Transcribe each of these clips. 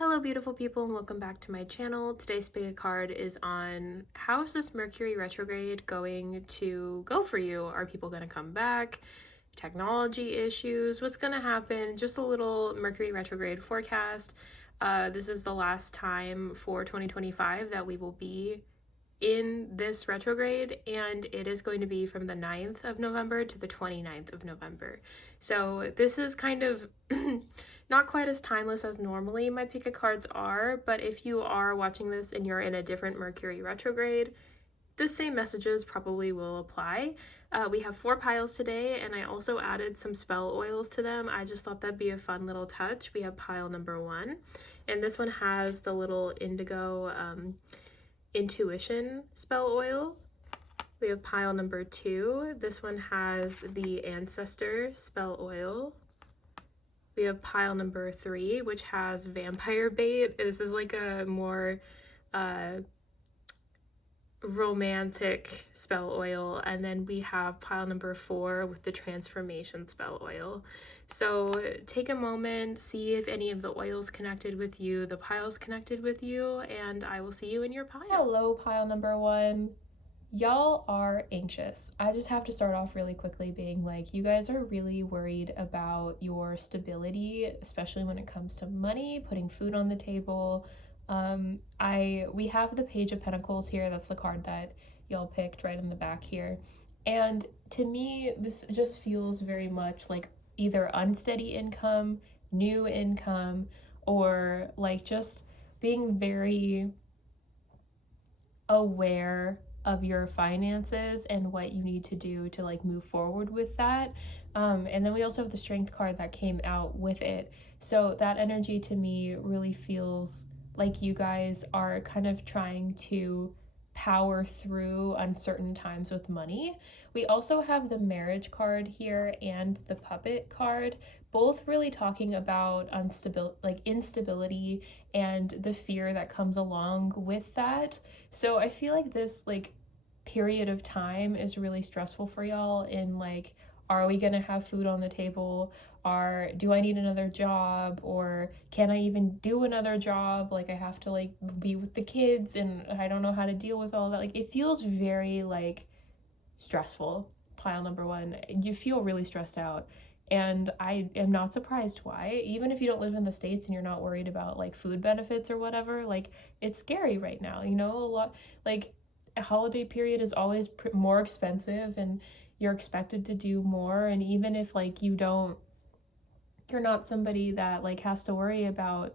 Hello beautiful people and welcome back to my channel. Today's spigot card is on how is this Mercury retrograde going to go for you? Are people going to come back? Technology issues? What's going to happen? Just a little Mercury retrograde forecast. This is the last time for 2025 that we will be in this retrograde, and it is going to be from the 9th of November to the 29th of November. So this is kind of not quite as timeless as normally my pick a cards are, but if you are watching this and you're in a different Mercury retrograde, the same messages probably will apply. We have 4 piles today, and I also added some spell oils to them. I just thought that'd be a fun little touch. We have pile number 1, and this one has the little indigo intuition spell oil. We have pile number 2. This one has the ancestor spell oil. We have pile number 3, which has vampire bait. This is like a more romantic spell oil. And then we have pile number 4 with the transformation spell oil. So take a moment, see if any of the oils connected with you, the piles connected with you, and I will see you in your pile. Hello, pile number 1. Y'all are anxious. I just have to start off really quickly being like, you guys are really worried about your stability, especially when it comes to money, putting food on the table. We have the Page of Pentacles here. That's the card that y'all picked right in the back here. And to me, this just feels very much like either unsteady income, new income, or like just being very aware of your finances and what you need to do to like move forward with that. And then we also have the Strength card that came out with it. So that energy to me really feels like you guys are kind of trying to power through uncertain times with money. We also have the Marriage card here and the Puppet card, both really talking about instability and the fear that comes along with that. So I feel like this like period of time is really stressful for y'all in like, are we gonna have food on the table? Do I need another job? Or can I even do another job? Like I have to like be with the kids and I don't know how to deal with all that. Like it feels very like stressful. Pile number 1, you feel really stressed out. And I am not surprised why. Even if you don't live in the States and you're not worried about like food benefits or whatever, like it's scary right now, you know, a lot like a holiday period is always more expensive and you're expected to do more. And even if like you're not somebody that like has to worry about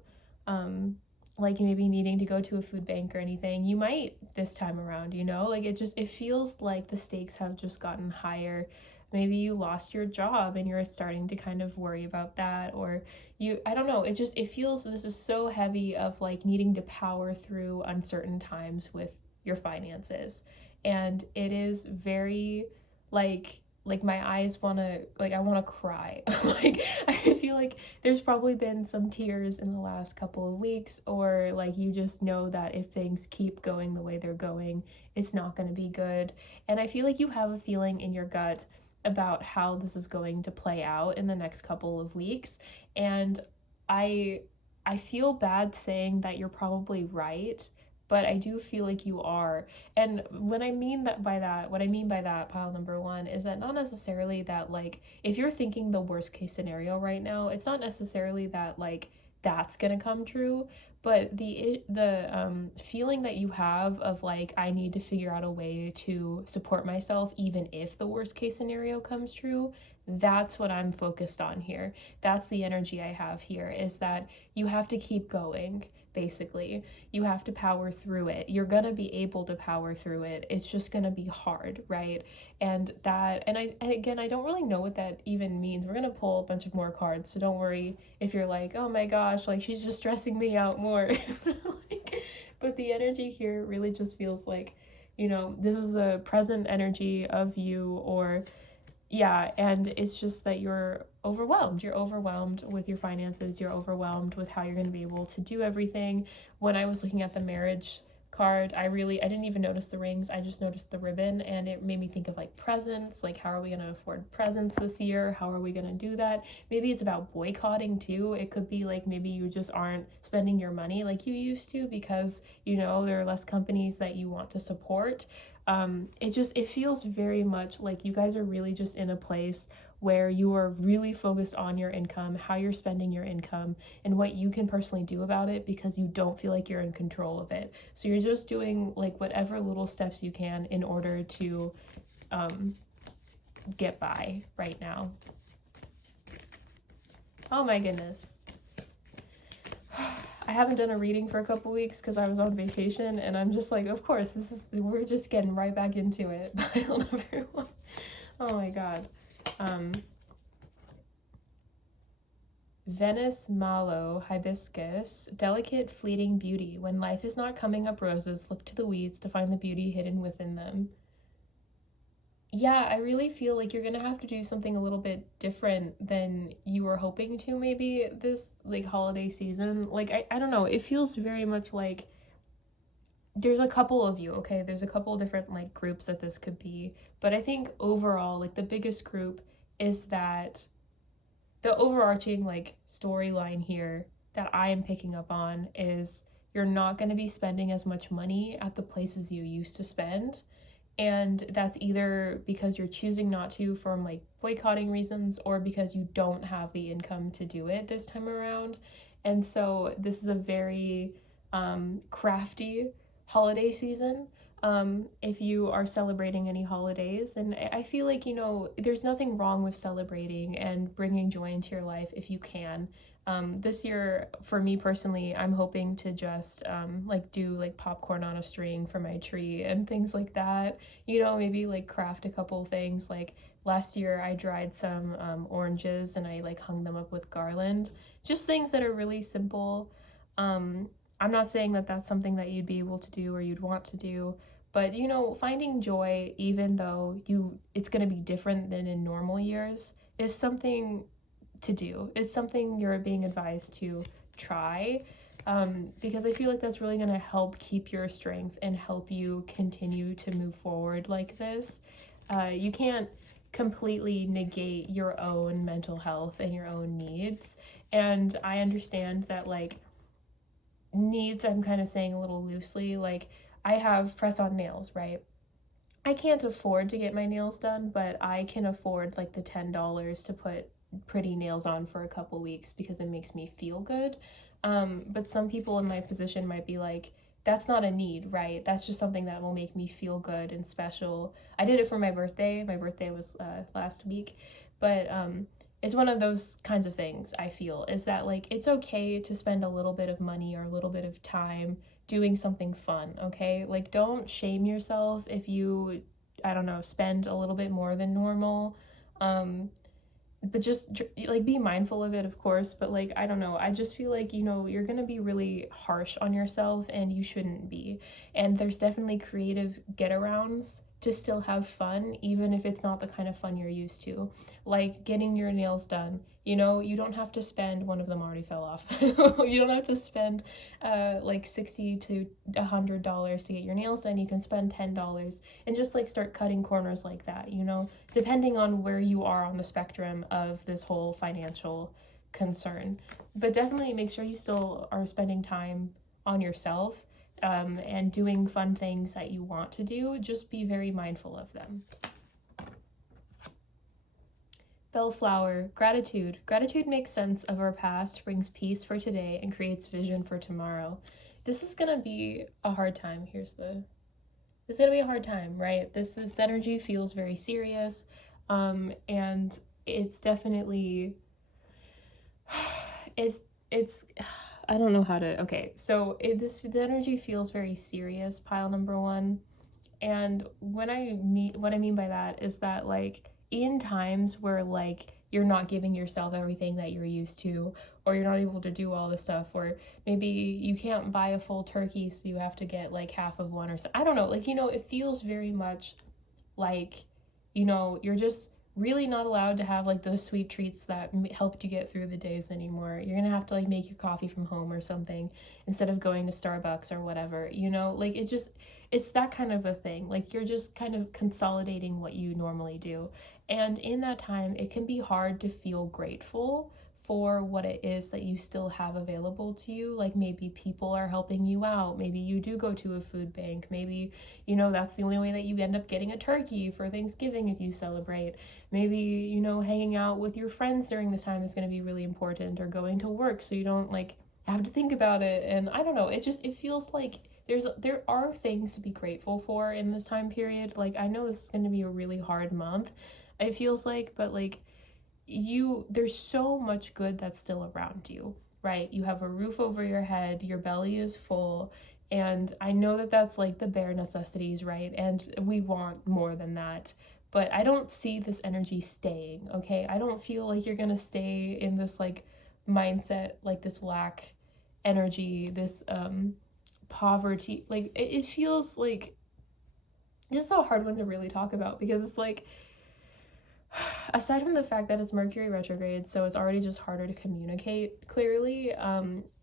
like maybe needing to go to a food bank or anything, you might this time around, you know, like it feels like the stakes have just gotten higher. Maybe you lost your job and you're starting to kind of worry about that, or I don't know, it feels this is so heavy of like needing to power through uncertain times with your finances. And it is very like my eyes want to, like I want to cry. Like I feel like there's probably been some tears in the last couple of weeks, or like you just know that if things keep going the way they're going, it's not going to be good. And I feel like you have a feeling in your gut about how this is going to play out in the next couple of weeks. And I feel bad saying that you're probably right, but I do feel like you are. And what I mean by that, pile number 1, is that not necessarily that like if you're thinking the worst case scenario right now, it's not necessarily that like that's gonna come true, but the feeling that you have of like I need to figure out a way to support myself even if the worst case scenario comes true, that's what I'm focused on here. That's the energy I have here, is that you have to keep going. Basically, you have to power through it. You're gonna be able to power through it. It's just gonna be hard, right? And I don't really know what that even means. We're gonna pull a bunch of more cards, so don't worry if you're like, oh my gosh, like she's just stressing me out more. But the energy here really just feels like, you know, this is the present energy of you, or yeah, and it's just that you're overwhelmed with your finances, you're overwhelmed with how you're going to be able to do everything. When I was looking at the Marriage card, I didn't even notice the rings. I just noticed the ribbon, and it made me think of like presents. Like, how are we going to afford presents this year? How are we going to do that? Maybe it's about boycotting too. It could be like maybe you just aren't spending your money like you used to because, you know, there are less companies that you want to support. It feels very much like you guys are really just in a place where you are really focused on your income, how you're spending your income, and what you can personally do about it because you don't feel like you're in control of it. So you're just doing like whatever little steps you can in order to get by right now. Oh my goodness. I haven't done a reading for a couple weeks because I was on vacation, and I'm just like, of course, we're just getting right back into it. Everyone. Oh my god. Venice Malo Hibiscus, delicate fleeting beauty. When life is not coming up roses, look to the weeds to find the beauty hidden within them. Yeah, I really feel like you're gonna have to do something a little bit different than you were hoping to maybe this like holiday season. Like I don't know, it feels very much like there's a couple of you, okay? There's a couple different like groups that this could be, but I think overall like the biggest group is that the overarching like storyline here that I am picking up on is you're not going to be spending as much money at the places you used to spend. And that's either because you're choosing not to from like boycotting reasons or because you don't have the income to do it this time around. And so this is a very crafty holiday season. If you are celebrating any holidays, and I feel like, you know, there's nothing wrong with celebrating and bringing joy into your life if you can. This year, for me personally, I'm hoping to just like do like popcorn on a string for my tree and things like that. You know, maybe like craft a couple things. Like last year, I dried some oranges and I like hung them up with garland. Just things that are really simple. I'm not saying that that's something that you'd be able to do or you'd want to do, but you know, finding joy even though it's going to be different than in normal years is something to do. It's something you're being advised to try, because I feel like that's really going to help keep your strength and help you continue to move forward like this. You can't completely negate your own mental health and your own needs, and I understand that like needs, I'm kind of saying a little loosely, like I have press-on nails, right? I can't afford to get my nails done, but I can afford like the $10 to put pretty nails on for a couple weeks because it makes me feel good. But some people in my position might be like, that's not a need, right? That's just something that will make me feel good and special. I did it for my birthday. My birthday was last week, but it's one of those kinds of things I feel is that like it's okay to spend a little bit of money or a little bit of time doing something fun, okay? Like don't shame yourself if you, I don't know, spend a little bit more than normal. But just like be mindful of it, of course, but like I don't know, I just feel like, you know, you're gonna be really harsh on yourself and you shouldn't be. And there's definitely creative get-arounds to still have fun, even if it's not the kind of fun you're used to, like getting your nails done. You know, you don't have to spend, one of them already fell off. You don't have to spend like $60 to $100 to get your nails done. You can spend $10 and just like start cutting corners like that, you know, depending on where you are on the spectrum of this whole financial concern. But definitely make sure you still are spending time on yourself, and doing fun things that you want to do. Just be very mindful of them. Bellflower, gratitude. Gratitude makes sense of our past, brings peace for today, and creates vision for tomorrow. This is gonna be a hard time. It's gonna be a hard time, right? This energy feels very serious, and it's definitely, it's I don't know how to, okay, so the energy feels very serious, pile number one. And what I mean by that is that like in times where like you're not giving yourself everything that you're used to, or you're not able to do all this stuff, or maybe you can't buy a full turkey so you have to get like half of one, or so I don't know, like, you know, it feels very much like, you know, you're just really not allowed to have like those sweet treats that helped you get through the days anymore. You're gonna have to like make your coffee from home or something instead of going to Starbucks or whatever, you know? Like it's that kind of a thing. Like you're just kind of consolidating what you normally do. And in that time, it can be hard to feel grateful for what it is that you still have available to you. Like maybe people are helping you out. Maybe you do go to a food bank. Maybe, you know, that's the only way that you end up getting a turkey for Thanksgiving if you celebrate. Maybe, you know, hanging out with your friends during this time is going to be really important, or going to work so you don't like have to think about it. And I don't know, it feels like there are things to be grateful for in this time period. Like I know this is going to be a really hard month, it feels like, but like there's so much good that's still around you, right? You have a roof over your head, your belly is full, and I know that that's like the bare necessities, right? And we want more than that, but I don't see this energy staying, okay? I don't feel like you're gonna stay in this like mindset, like this lack energy, this poverty. Like it feels like this is a hard one to really talk about, because it's like, aside from the fact that it's Mercury retrograde, so it's already just harder to communicate clearly,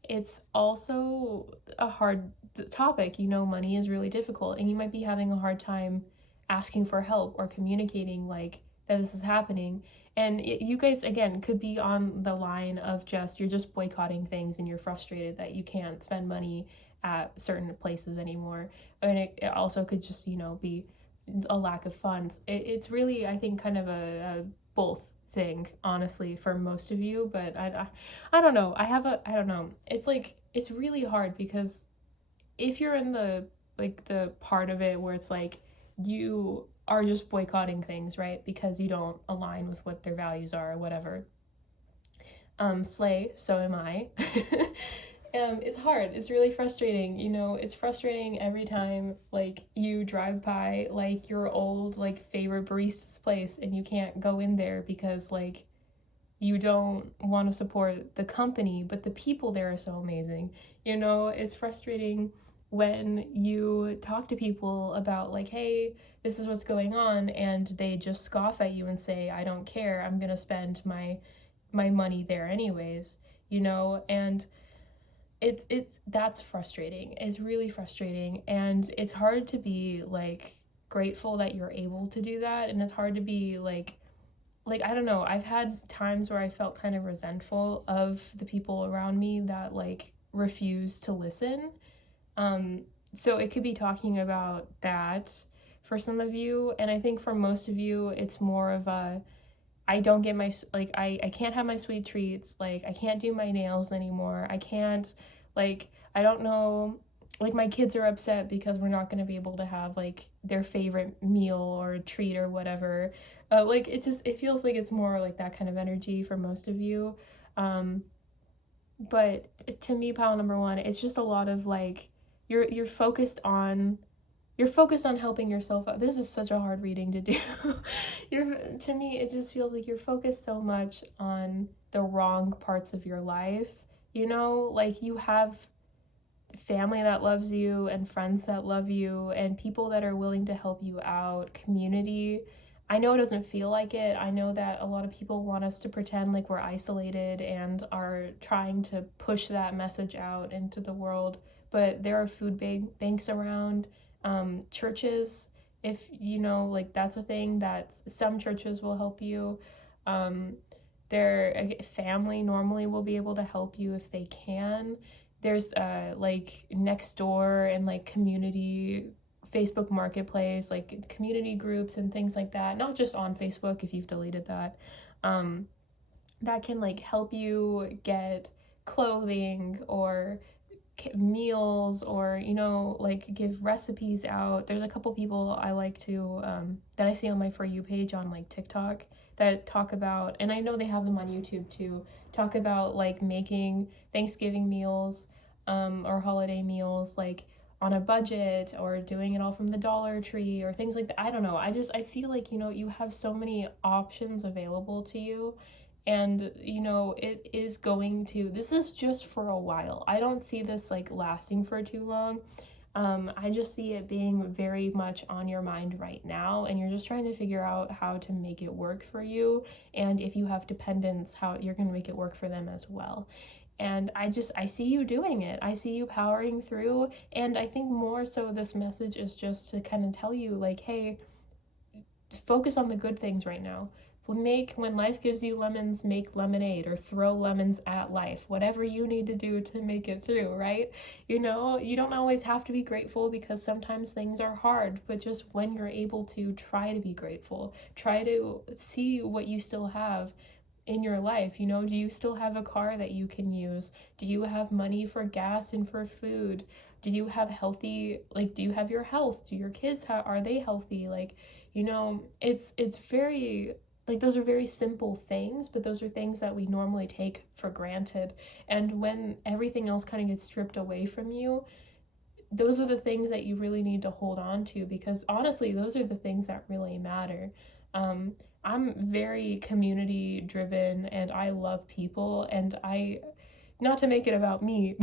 it's also a hard topic. You know, money is really difficult, and you might be having a hard time asking for help or communicating like that this is happening. And you guys, again, could be on the line of just, you're just boycotting things and you're frustrated that you can't spend money at certain places anymore. And it also could just, you know, be a lack of funds. It's really, I think, kind of a both thing, honestly, for most of you. But I don't know. I don't know. It's like, it's really hard, because if you're in the like the part of it where it's like you are just boycotting things, right, because you don't align with what their values are or whatever, slay, so am I. It's hard. It's really frustrating. You know, it's frustrating every time like you drive by like your old like favorite barista's place and you can't go in there because like you don't want to support the company, but the people there are so amazing. You know, it's frustrating when you talk to people about like, hey, this is what's going on, and they just scoff at you and say, I don't care, I'm gonna spend my money there anyways, you know. And it's that's frustrating. It's really frustrating, and it's hard to be like grateful that you're able to do that, and it's hard to be like I don't know, I've had times where I felt kind of resentful of the people around me that like refuse to listen. So it could be talking about that for some of you, and I think for most of you it's more of a, I don't get my, like, I can't have my sweet treats, like, I can't do my nails anymore, I can't, like, I don't know, like, my kids are upset because we're not going to be able to have, like, their favorite meal or treat or whatever. Like, it feels like it's more like that kind of energy for most of you. But to me, pile number one, it's just a lot of, like, you're focused on helping yourself out. This is such a hard reading to do. To me, it just feels like you're focused so much on the wrong parts of your life. You know, like you have family that loves you and friends that love you and people that are willing to help you out, community. I know it doesn't feel like it. I know that a lot of people want us to pretend like we're isolated and are trying to push that message out into the world, but there are food banks around. Churches, if you know, like that's a thing that some churches will help you. Their family normally will be able to help you if they can. There's like Nextdoor and like community Facebook marketplace, like community groups and things like that, not just on Facebook if you've deleted that, that can like help you get clothing or meals, or you know, like give recipes out. There's a couple people I like to that I see on my For You page on like TikTok that talk about, and I know they have them on YouTube too, talk about like making Thanksgiving meals or holiday meals like on a budget, or doing it all from the Dollar Tree or things like that. I don't know, I feel like, you know, you have so many options available to you, and you know, it is going to, this is just for a while. I don't see this like lasting for too long. I just see it being very much on your mind right now, and you're just trying to figure out how to make it work for you. And if you have dependents, how you're going to make it work for them as well. And I see you doing it. I see you powering through. And I think more so this message is just to kind of tell you, like, hey, focus on the good things right now. When life gives you lemons, make lemonade, or throw lemons at life. Whatever you need to do to make it through, right? You know, you don't always have to be grateful, because sometimes things are hard, but just when you're able to, try to be grateful. Try to see what you still have in your life. You know, do you still have a car that you can use? Do you have money for gas and for food? Do you have do you have your health? Do your kids, are they healthy? Like, you know, it's very, like, those are very simple things, but those are things that we normally take for granted. And when everything else kind of gets stripped away from you, those are the things that you really need to hold on to, because honestly, those are the things that really matter. I'm very community driven, and I love people, and not to make it about me,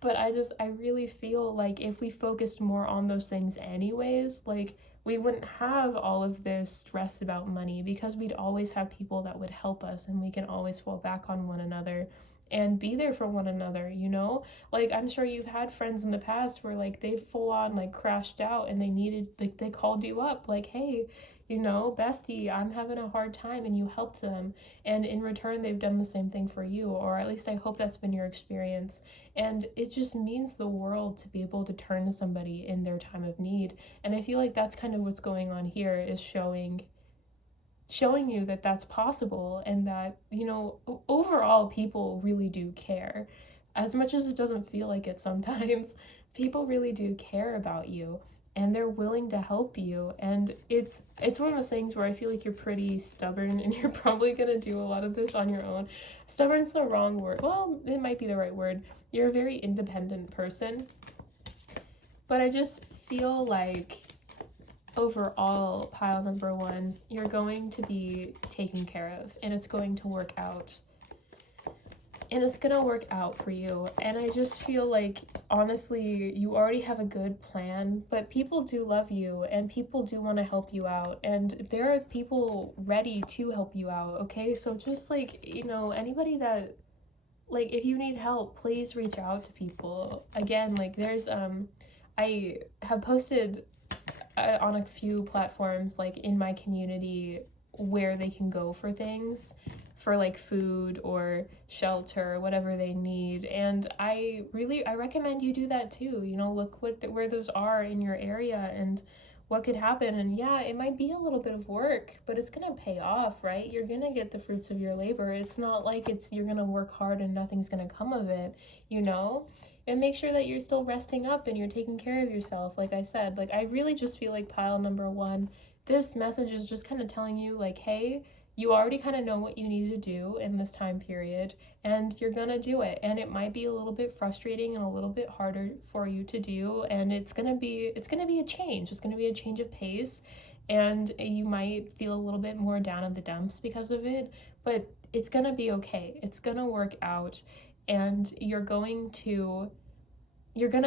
but I really feel like if we focused more on those things anyways, like, we wouldn't have all of this stress about money, because we'd always have people that would help us, and we can always fall back on one another and be there for one another, you know? Like, I'm sure you've had friends in the past where, like, they full on, like, crashed out, and they called you up, like, hey, you know, bestie, I'm having a hard time, and you helped them. And in return, they've done the same thing for you, or at least I hope that's been your experience. And it just means the world to be able to turn to somebody in their time of need. And I feel like that's kind of what's going on here, is showing you that that's possible, and that, you know, overall people really do care. As much as it doesn't feel like it sometimes, people really do care about you, and they're willing to help you. And it's one of those things where I feel like you're pretty stubborn, and you're probably going to do a lot of this on your own. Stubborn's the wrong word. Well, it might be the right word. You're a very independent person. But I just feel like overall, pile number one, you're going to be taken care of, and it's going to work out. And it's gonna work out for you. And I just feel like, honestly, you already have a good plan, but people do love you, and people do want to help you out, and there are people ready to help you out, okay? So just, like, you know, anybody that, like, if you need help, please reach out to people. Again, like, there's I have posted on a few platforms, like, in my community, where they can go for things, for, like, food or shelter, whatever they need. And I recommend you do that too. You know, look where those are in your area and what could happen. And yeah, it might be a little bit of work, but it's gonna pay off, right? You're gonna get the fruits of your labor. It's not like you're gonna work hard and nothing's gonna come of it, you know? And make sure that you're still resting up and you're taking care of yourself. Like I said, like, I really just feel like pile number one, this message is just kind of telling you, like, hey, you already kind of know what you need to do in this time period, and you're gonna do it. And it might be a little bit frustrating and a little bit harder for you to do, and it's gonna be a change. It's gonna be a change of pace, and you might feel a little bit more down in the dumps because of it, but it's gonna be okay. It's gonna work out, and you're gonna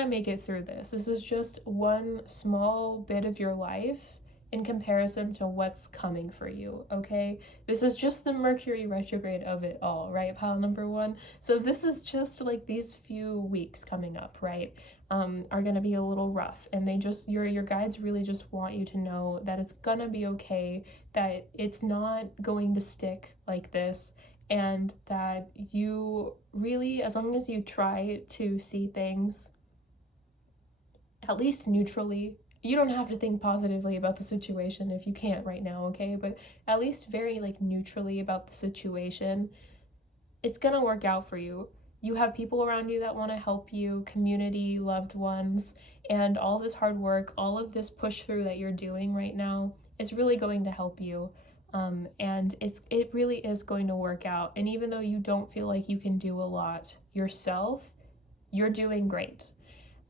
make it through this. This is just one small bit of your life in comparison to what's coming for you, okay? This is just the Mercury retrograde of it all, right? Pile number one. So this is just, like, these few weeks coming up, right, are gonna be a little rough, and your guides really just want you to know that it's gonna be okay, that it's not going to stick like this, and that you really, as long as you try to see things at least neutrally, you don't have to think positively about the situation if you can't right now, okay? But at least very, like, neutrally about the situation, it's gonna work out for you. You have people around you that want to help you, community, loved ones, and all this hard work, all of this push through that you're doing right now is really going to help you. And it really is going to work out. And even though you don't feel like you can do a lot yourself, you're doing great.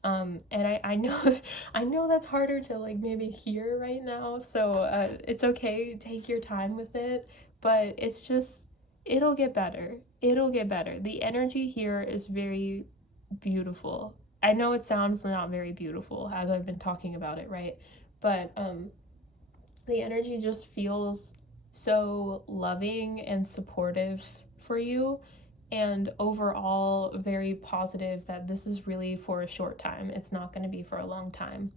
And I know that's harder to, like, maybe hear right now, so it's okay, take your time with it, but it's just, it'll get better. The energy here is very beautiful. I know it sounds not very beautiful as I've been talking about it, right? But the energy just feels so loving and supportive for you, and overall very positive that this is really for a short time. It's not going to be for a long time.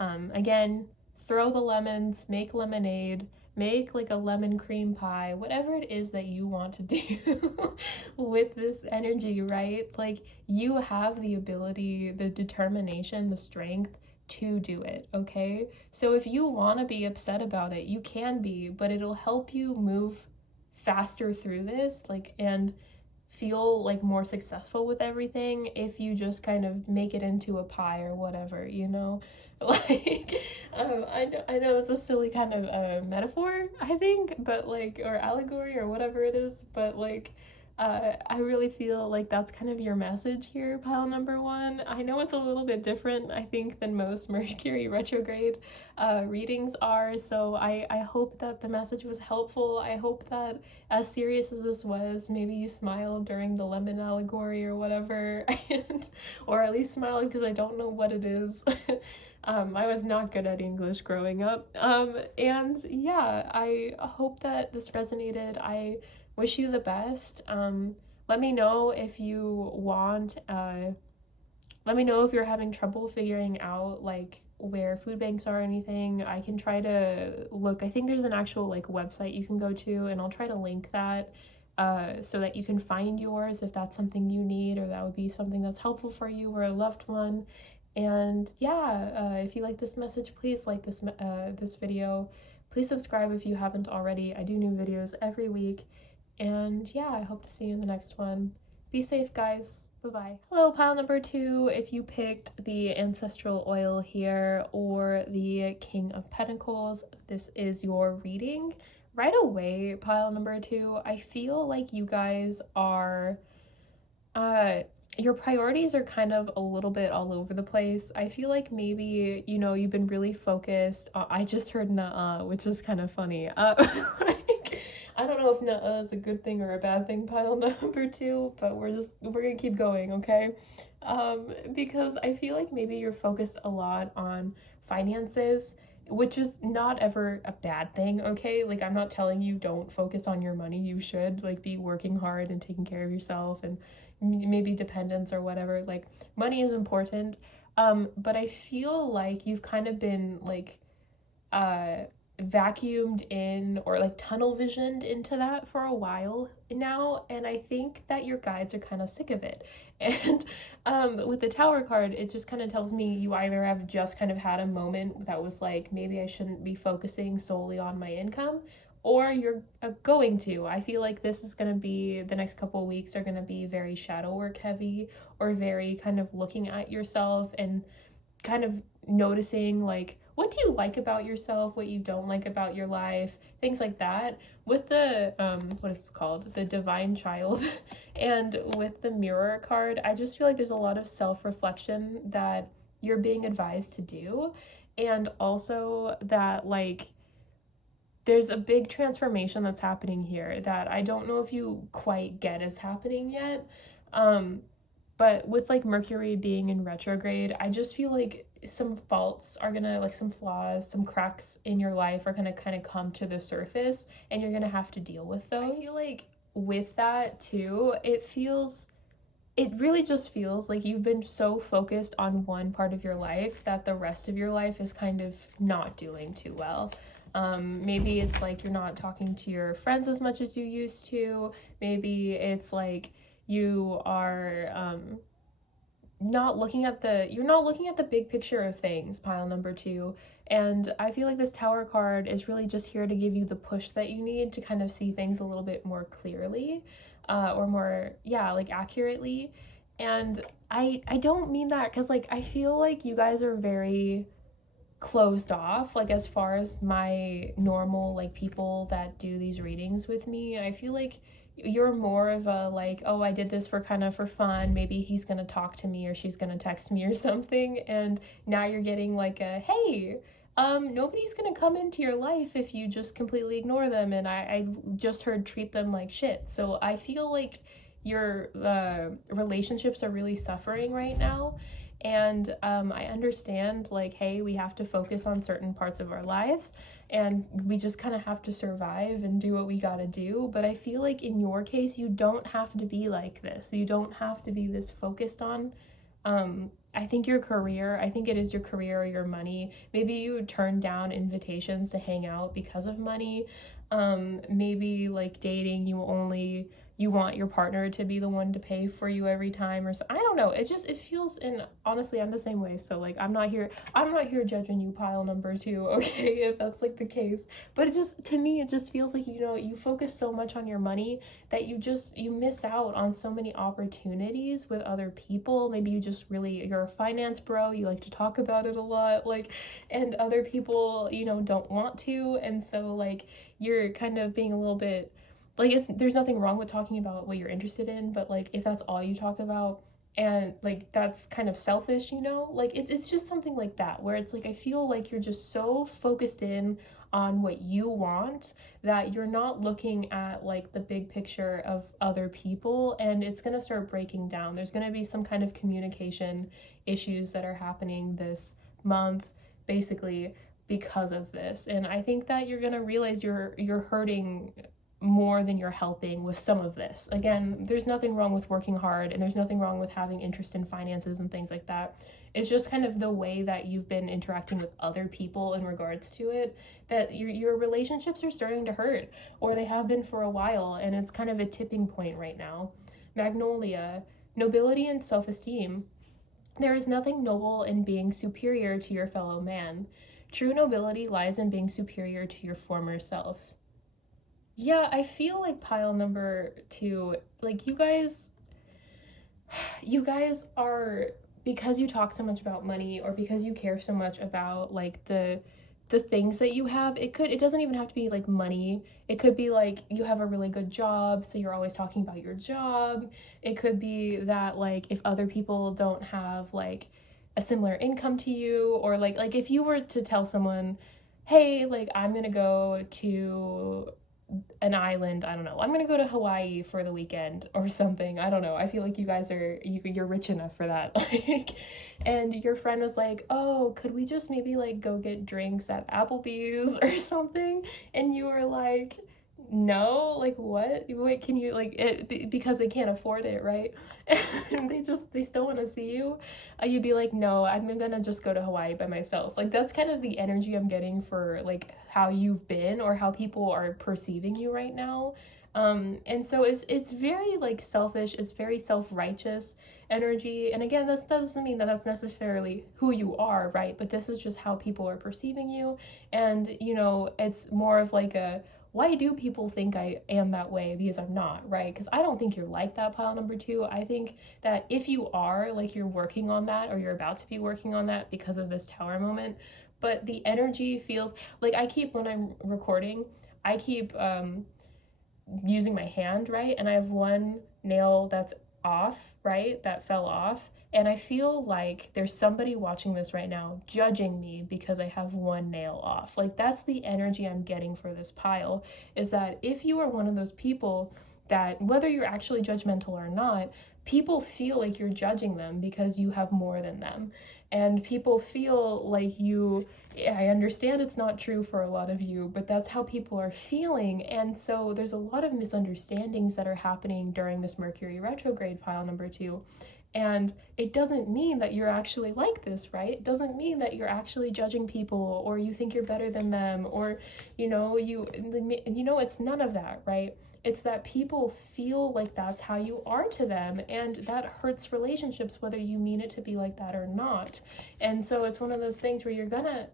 Again, throw the lemons, make lemonade, make like a lemon cream pie, whatever it is that you want to do with this energy, right? Like, you have the ability, the determination, the strength to do it, okay? So if you want to be upset about it, you can be, but it'll help you move faster through this, like, and feel like more successful with everything if you just kind of make it into a pie or whatever, you know? Like, I know it's a silly kind of metaphor, I think, but like, or allegory or whatever it is, but like, I really feel like that's kind of your message here, pile number one. I know it's a little bit different, I think, than most Mercury retrograde readings are, so I hope that the message was helpful. I hope that, as serious as this was, maybe you smiled during the lemon allegory or whatever, and, or at least smiled, because I don't know what it is. I was not good at English growing up. And yeah, I hope that this resonated. I wish you the best. Let me know if you want, let me know if you're having trouble figuring out like where food banks are or anything. I can try to look. I think there's an actual like website you can go to, and I'll try to link that so that you can find yours if that's something you need, or that would be something that's helpful for you or a loved one. And yeah, if you like this message, please like this video. Please subscribe if you haven't already. I do new videos every week. And yeah, I hope to see you in the next one. Be safe, guys. Bye-bye. Hello, pile number two. If you picked the Ancestral Oil here or the King of Pentacles, this is your reading. Right away, pile number two, I feel like you guys are your priorities are kind of a little bit all over the place. I feel like maybe, you know, you've been really focused. I just heard nuh-uh, which is kind of funny. Like, I don't know if nuh-uh is a good thing or a bad thing, pile number two, but we're gonna keep going, okay? Because I feel like maybe you're focused a lot on finances, which is not ever a bad thing, okay? Like, I'm not telling you don't focus on your money. You should, like, be working hard and taking care of yourself, and maybe dependence or whatever. Like, money is important, but I feel like you've kind of been like vacuumed in, or like tunnel visioned into that for a while now, and I think that your guides are kind of sick of it. And with the Tower card, it just kind of tells me you either have just kind of had a moment that was like, maybe I shouldn't be focusing solely on my income, or you're going to. I feel like this is going to be, the next couple of weeks are going to be very shadow work heavy, or very kind of looking at yourself and kind of noticing like, what do you like about yourself, what you don't like about your life, things like that. With the what is this called, the Divine Child, and with the Mirror card, I just feel like there's a lot of self-reflection that you're being advised to do, and also that like there's a big transformation that's happening here that I don't know if you quite get is happening yet. But with like Mercury being in retrograde, I just feel like some faults are gonna, like some flaws, some cracks in your life are gonna kind of come to the surface, and you're gonna have to deal with those. I feel like with that too, it really just feels like you've been so focused on one part of your life that the rest of your life is kind of not doing too well. Maybe it's like you're not talking to your friends as much as you used to. Maybe it's like you are not looking at the big picture of things, pile number two. And I feel like this Tower card is really just here to give you the push that you need to kind of see things a little bit more clearly, or more, yeah, like accurately. And I don't mean that because like I feel like you guys are very closed off, like as far as my normal like people that do these readings with me. I feel like you're more of a like, oh, I did this for kind of for fun, maybe he's gonna talk to me or she's gonna text me or something, and now you're getting like a, hey, nobody's gonna come into your life if you just completely ignore them, and I just heard treat them like shit. So I feel like your relationships are really suffering right now. And I understand, like, hey, we have to focus on certain parts of our lives and we just kind of have to survive and do what we gotta do. But I feel like in your case, you don't have to be like this. You don't have to be this focused on I think your career, I think it is your career or your money. Maybe you turn down invitations to hang out because of money. Maybe like dating, you want your partner to be the one to pay for you every time, or so. I don't know. It feels, and honestly, I'm the same way. So like, I'm not here judging you, pile number 2, okay, if that's like the case. But to me, it just feels like, you focus so much on your money that you miss out on so many opportunities with other people. Maybe you're a finance bro, you like to talk about it a lot, like, and other people, don't want to. And so like, you're kind of being a little bit, like, there's nothing wrong with talking about what you're interested in, but like, if that's all you talk about, and like, that's kind of selfish, like, it's just something like that, where it's like, I feel like you're just so focused in on what you want that you're not looking at like the big picture of other people, and it's gonna start breaking down. There's gonna be some kind of communication issues that are happening this month, basically, because of this. And I think that you're gonna realize you're hurting more than you're helping with some of this. Again, there's nothing wrong with working hard, and there's nothing wrong with having interest in finances and things like that. It's just kind of the way that you've been interacting with other people in regards to it, that your relationships are starting to hurt, or they have been for a while, and it's kind of a tipping point right now. Magnolia, nobility and self-esteem. There is nothing noble in being superior to your fellow man. True nobility lies in being superior to your former self. Yeah, I feel like pile number 2, like, you guys are, because you talk so much about money, or because you care so much about like the things that you have. It doesn't even have to be like money. It could be like you have a really good job, so you're always talking about your job. It could be that like if other people don't have like a similar income to you, or like if you were to tell someone, hey, like, I'm gonna go to an island, I don't know, I'm gonna go to Hawaii for the weekend or something, I don't know, I feel like you guys you're rich enough for that, like, and your friend was like, oh, could we just maybe like go get drinks at Applebee's or something, and you were like, no, like, what? Wait, can you, like, it, because they can't afford it, right? And they still want to see you. You'd be like, no, I'm gonna just go to Hawaii by myself. Like, that's kind of the energy I'm getting for like how you've been, or how people are perceiving you right now. And so it's very like selfish, it's very self-righteous energy. And again, that doesn't mean that that's necessarily who you are, right? But this is just how people are perceiving you. And it's more of like a, why do people think I am that way? Because I'm not, right? Because I don't think you're like that, pile number 2. I think that if you are, like, you're working on that, or you're about to be working on that because of this tower moment. But the energy feels like, when I'm recording, I keep using my hand, right? And I have one nail that's off, right? That fell off. And I feel like there's somebody watching this right now judging me because I have one nail off. Like, that's the energy I'm getting for this pile, is that if you are one of those people that, whether you're actually judgmental or not, people feel like you're judging them because you have more than them. And people feel like I understand it's not true for a lot of you, but that's how people are feeling. And so there's a lot of misunderstandings that are happening during this Mercury retrograde, pile number 2. And it doesn't mean that you're actually like this, right? It doesn't mean that you're actually judging people, or you think you're better than them, or, it's none of that, right? It's that people feel like that's how you are to them, and that hurts relationships, whether you mean it to be like that or not. And so it's one of those things where you don't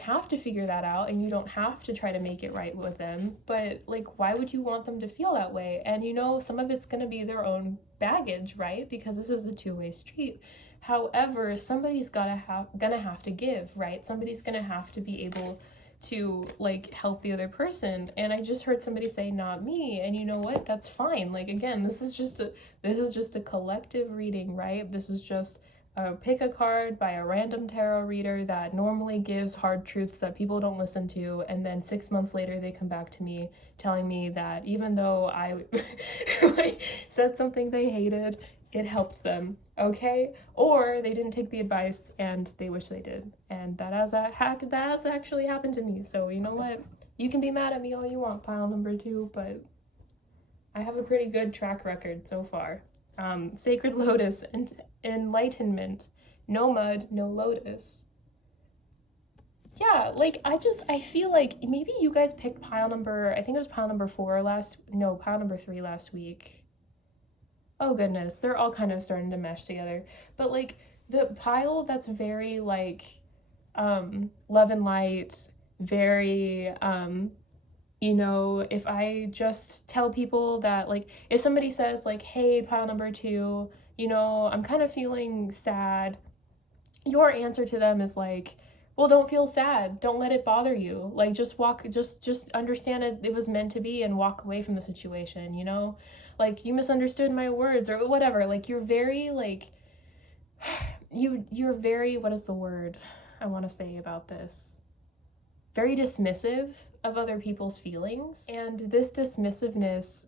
have to figure that out, and you don't have to try to make it right with them, but like, why would you want them to feel that way? And some of it's going to be their own baggage, right? Because this is a two-way street. However, somebody's gonna have to give, right? Somebody's gonna have to be able to like help the other person. And I just heard somebody say, not me. And you know what? That's fine. Like, again, this is just a collective reading, right? This is just pick a card by a random tarot reader that normally gives hard truths that people don't listen to, and then 6 months later they come back to me telling me that even though I like, said something they hated, it helped them, okay? Or they didn't take the advice and they wish they did. And that has actually happened to me. So you know what? You can be mad at me all you want, pile number 2, but I have a pretty good track record so far. Sacred Lotus and Enlightenment. No mud, no lotus. Yeah, like, I feel like maybe you guys picked pile number, I think it was pile number 3 last week. Oh goodness, they're all kind of starting to mesh together. But like the pile that's very like love and light, very you know, if I just tell people that, like, if somebody says like, hey, pile number 2, you know, I'm kind of feeling sad, your answer to them is like, well, don't feel sad, don't let it bother you, like, just understand it was meant to be and walk away from the situation, you know, like, you misunderstood my words or whatever. Like, you're very like you're very, what is the word I want to say about this, very dismissive of other people's feelings, and this dismissiveness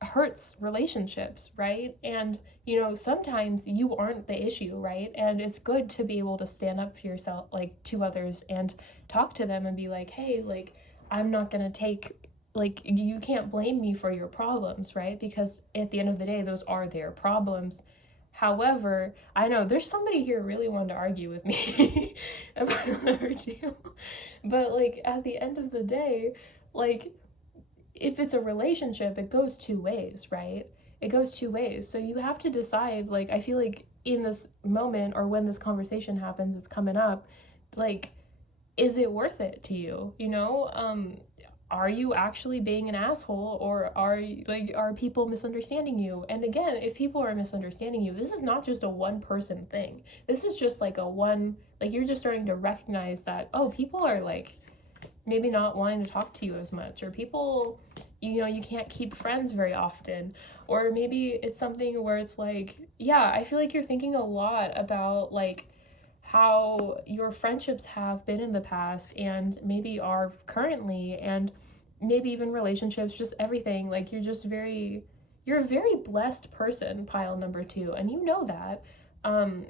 hurts relationships, right? And you know, sometimes you aren't the issue, right? And it's good to be able to stand up for yourself, like, to others, and talk to them and be like, hey, like, I'm not gonna take, like, you can't blame me for your problems, right? Because at the end of the day, those are their problems. However, I know there's somebody here really wanting to argue with me about number 2. But like, at the end of the day, like, if it's a relationship, it goes 2 ways, right? It goes 2 ways. So you have to decide, like, I feel like in this moment, or when this conversation happens, it's coming up, like, is it worth it to you? You know, are you actually being an asshole, or are people misunderstanding you? And again, if people are misunderstanding you, this is not just a one person thing. This is just like you're just starting to recognize that, oh, people are like maybe not wanting to talk to you as much, or people, you know, you can't keep friends very often, or maybe it's something where it's like, yeah, I feel like you're thinking a lot about like how your friendships have been in the past and maybe are currently, and maybe even relationships, just everything. Like, you're a very blessed person, pile number 2, and you know that.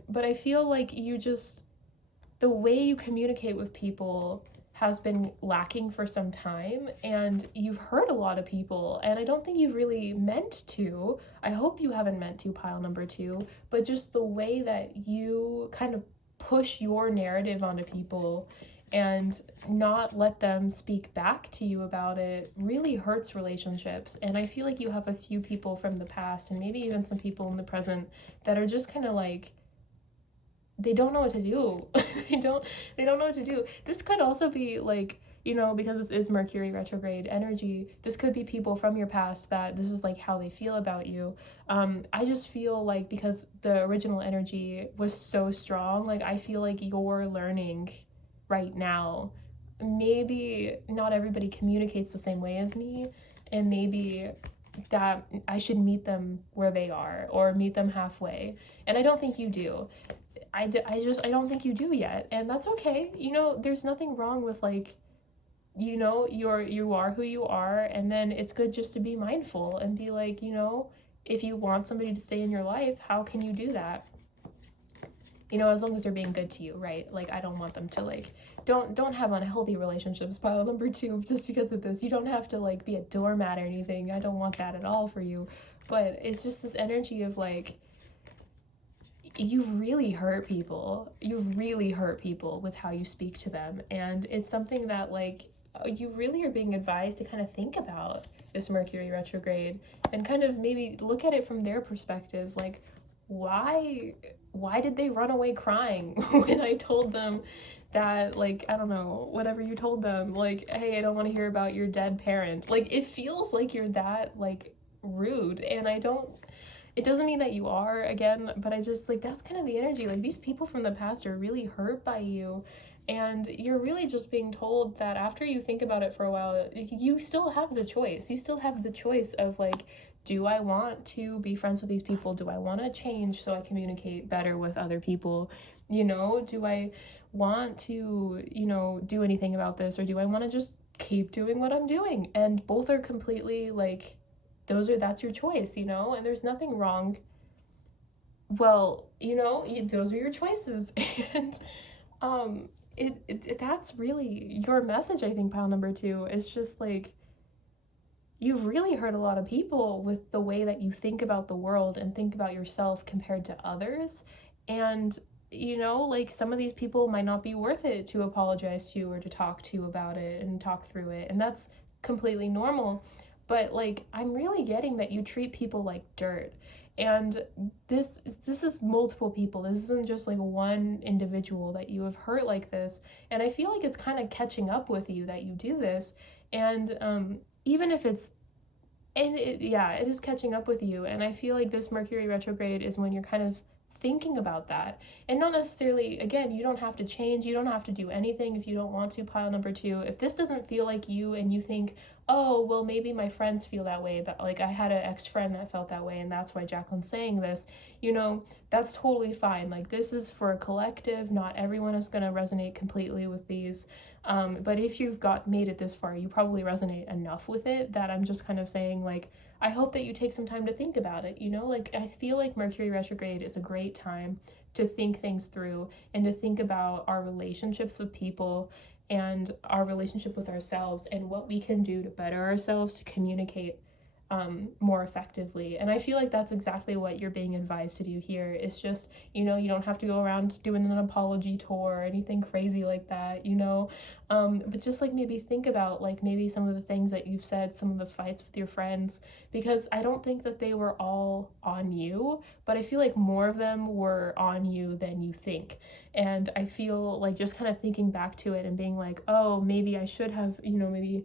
But I feel like the way you communicate with people has been lacking for some time, and you've hurt a lot of people, and I don't think you've really meant to. I hope you haven't meant to, pile number 2, but just the way that you kind of push your narrative onto people and not let them speak back to you about it really hurts relationships. And I feel like you have a few people from the past, and maybe even some people in the present, that are just kind of like, they don't know what to do. they don't know what to do. This could also be like, you know, because it is Mercury retrograde energy, this could be people from your past that this is like how they feel about you. I just feel like, because the original energy was so strong, like, I feel like you're learning right now. Maybe not everybody communicates the same way as me, and maybe that I should meet them where they are, or meet them halfway. And I don't think you do. I don't think you do yet, and that's okay. You know, there's nothing wrong with, like, you know, you are who you are, and then it's good just to be mindful and be like, you know, if you want somebody to stay in your life, how can you do that? You know, as long as they're being good to you, right? Like, I don't want them to, like, don't have unhealthy relationships, pile number 2, just because of this. You don't have to, like, be a doormat or anything. I don't want that at all for you. But it's just this energy of, like, you've really hurt people. You've really hurt people with how you speak to them. And it's something that, like, you really are being advised to kind of think about this Mercury retrograde, and kind of maybe look at it from their perspective. Like, why did they run away crying when I told them that, like, I don't know, whatever you told them, like, hey, I don't want to hear about your dead parent. Like, it feels like you're that, like, rude, and it doesn't mean that you are, again, but I just, like, that's kind of the energy. Like, these people from the past are really hurt by you, and you're really just being told that after you think about it for a while, you still have the choice. You still have the choice of, like, do I want to be friends with these people? Do I want to change so I communicate better with other people? You know, do I want to, you know, do anything about this, or do I want to just keep doing what I'm doing? And both are completely like, that's your choice, you know, and there's nothing wrong. Well, you know, those are your choices. And that's really your message, I think, pile number 2. It's just like, you've really hurt a lot of people with the way that you think about the world and think about yourself compared to others. And, you know, like, some of these people might not be worth it to apologize to or to talk to about it and talk through it. And that's completely normal. But, like, I'm really getting that you treat people like dirt. And this is multiple people. This isn't just like one individual that you have hurt like this. And I feel like it's kind of catching up with you that you do this. And even if it is catching up with you. And I feel like this Mercury retrograde is when you're kind of thinking about that. And not necessarily, again, you don't have to change, you don't have to do anything if you don't want to, pile number 2. If this doesn't feel like you and you think, oh, well, maybe my friends feel that way, but like I had an ex-friend that felt that way and that's why Jacqueline's saying this, you know, that's totally fine. Like, this is for a collective. Not everyone is going to resonate completely with these. But if you've made it this far, you probably resonate enough with it that I'm just kind of saying, like, I hope that you take some time to think about it, you know? Like, I feel like Mercury retrograde is a great time to think things through and to think about our relationships with people and our relationship with ourselves and what we can do to better ourselves, to communicate more effectively. And I feel like that's exactly what you're being advised to do here. It's just, you know, you don't have to go around doing an apology tour or anything crazy like that, you know, but just like maybe think about like maybe some of the things that you've said, some of the fights with your friends, because I don't think that they were all on you, but I feel like more of them were on you than you think. And I feel like just kind of thinking back to it and being like, oh, maybe I should have, you know, maybe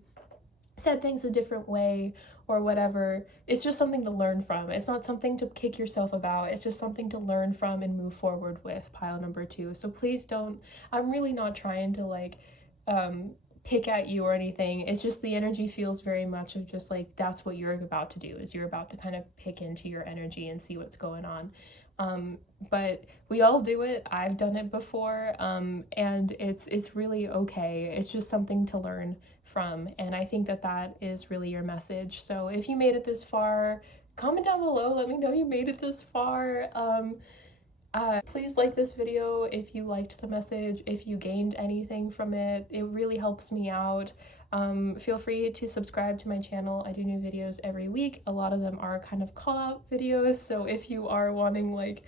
said things a different way or whatever. It's just something to learn from. It's not something to kick yourself about. It's just something to learn from and move forward with, pile number 2. So please don't, I'm really not trying to like pick at you or anything. It's just the energy feels very much of just like, that's what you're about to do, is you're about to kind of pick into your energy and see what's going on. But we all do it. I've done it before. And it's really okay. It's just something to learn from. And I think that is really your message. So if you made it this far, comment down below. Let me know you made it this far. Please like this video if you liked the message, if you gained anything from it. It really helps me out. Feel free to subscribe to my channel. I do new videos every week. A lot of them are kind of call out videos, so if you are wanting like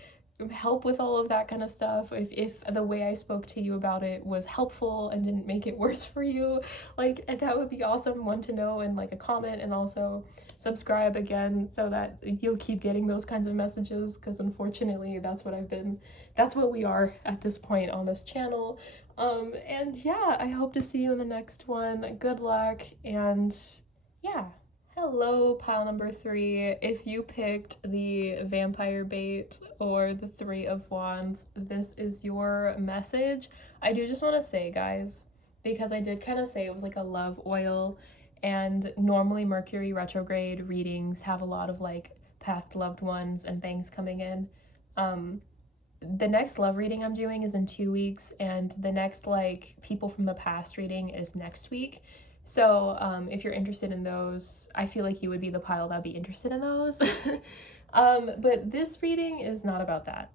help with all of that kind of stuff, if the way I spoke to you about it was helpful and didn't make it worse for you, like, that would be awesome. One to know, and like a comment, and also subscribe again so that you'll keep getting those kinds of messages, because unfortunately that's what we are at this point on this channel. And yeah, I hope to see you in the next one. Good luck, and yeah. Hello, pile number 3. If you picked the vampire bait or the 3 of wands, this is your message. I do just want to say, guys, because I did kind of say it was like a love oil, and normally Mercury retrograde readings have a lot of like past loved ones and things coming in. The next love reading I'm doing is in 2 weeks, and the next like people from the past reading is next week. So if you're interested in those, I feel like you would be the pile that'd be interested in those. But this reading is not about that.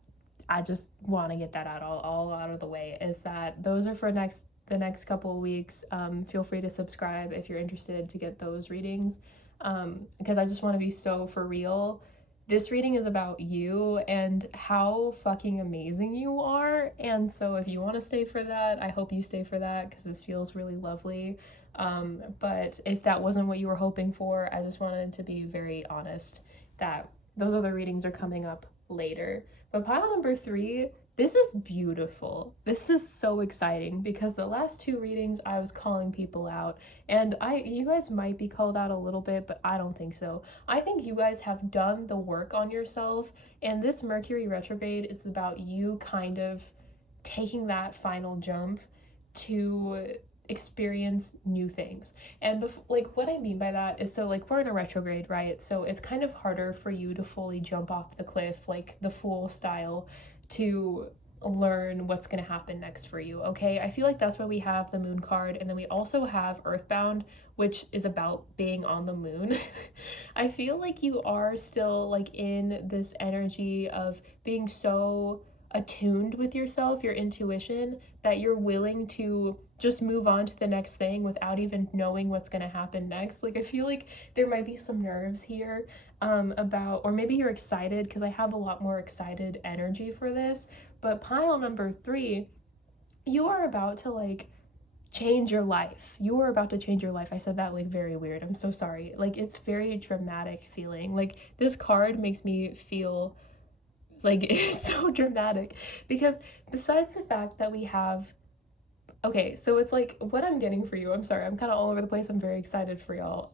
I just want to get that all out of the way, is that those are for the next couple of weeks. Feel free to subscribe if you're interested to get those readings, because I just want to be so for real. This reading is about you and how fucking amazing you are. And so if you want to stay for that, I hope you stay for that, because this feels really lovely. But if that wasn't what you were hoping for, I just wanted to be very honest that those other readings are coming up later. But pile number 3, this is beautiful. This is so exciting, because the last 2 readings I was calling people out, and you guys might be called out a little bit, but I don't think so. I think you guys have done the work on yourself, and this Mercury retrograde is about you kind of taking that final jump to experience new things. And like what I mean by that is, so like we're in a retrograde, right? So it's kind of harder for you to fully jump off the cliff, like the Fool style, to learn what's going to happen next for you. Okay, I feel like that's why we have the moon card, and then we also have Earthbound, which is about being on the moon. I feel like you are still like in this energy of being so attuned with yourself, your intuition, that you're willing to just move on to the next thing without even knowing what's going to happen next. Like I feel like there might be some nerves here about, or maybe you're excited, because I have a lot more excited energy for this. But pile number 3, you are about to like change your life. You are about to change your life. I said that like very weird. I'm so sorry. Like it's very dramatic feeling. Like this card makes me feel like it's so dramatic, because besides the fact that we have, okay, so it's like what I'm getting for you, I'm sorry, I'm kind of all over the place, I'm very excited for y'all,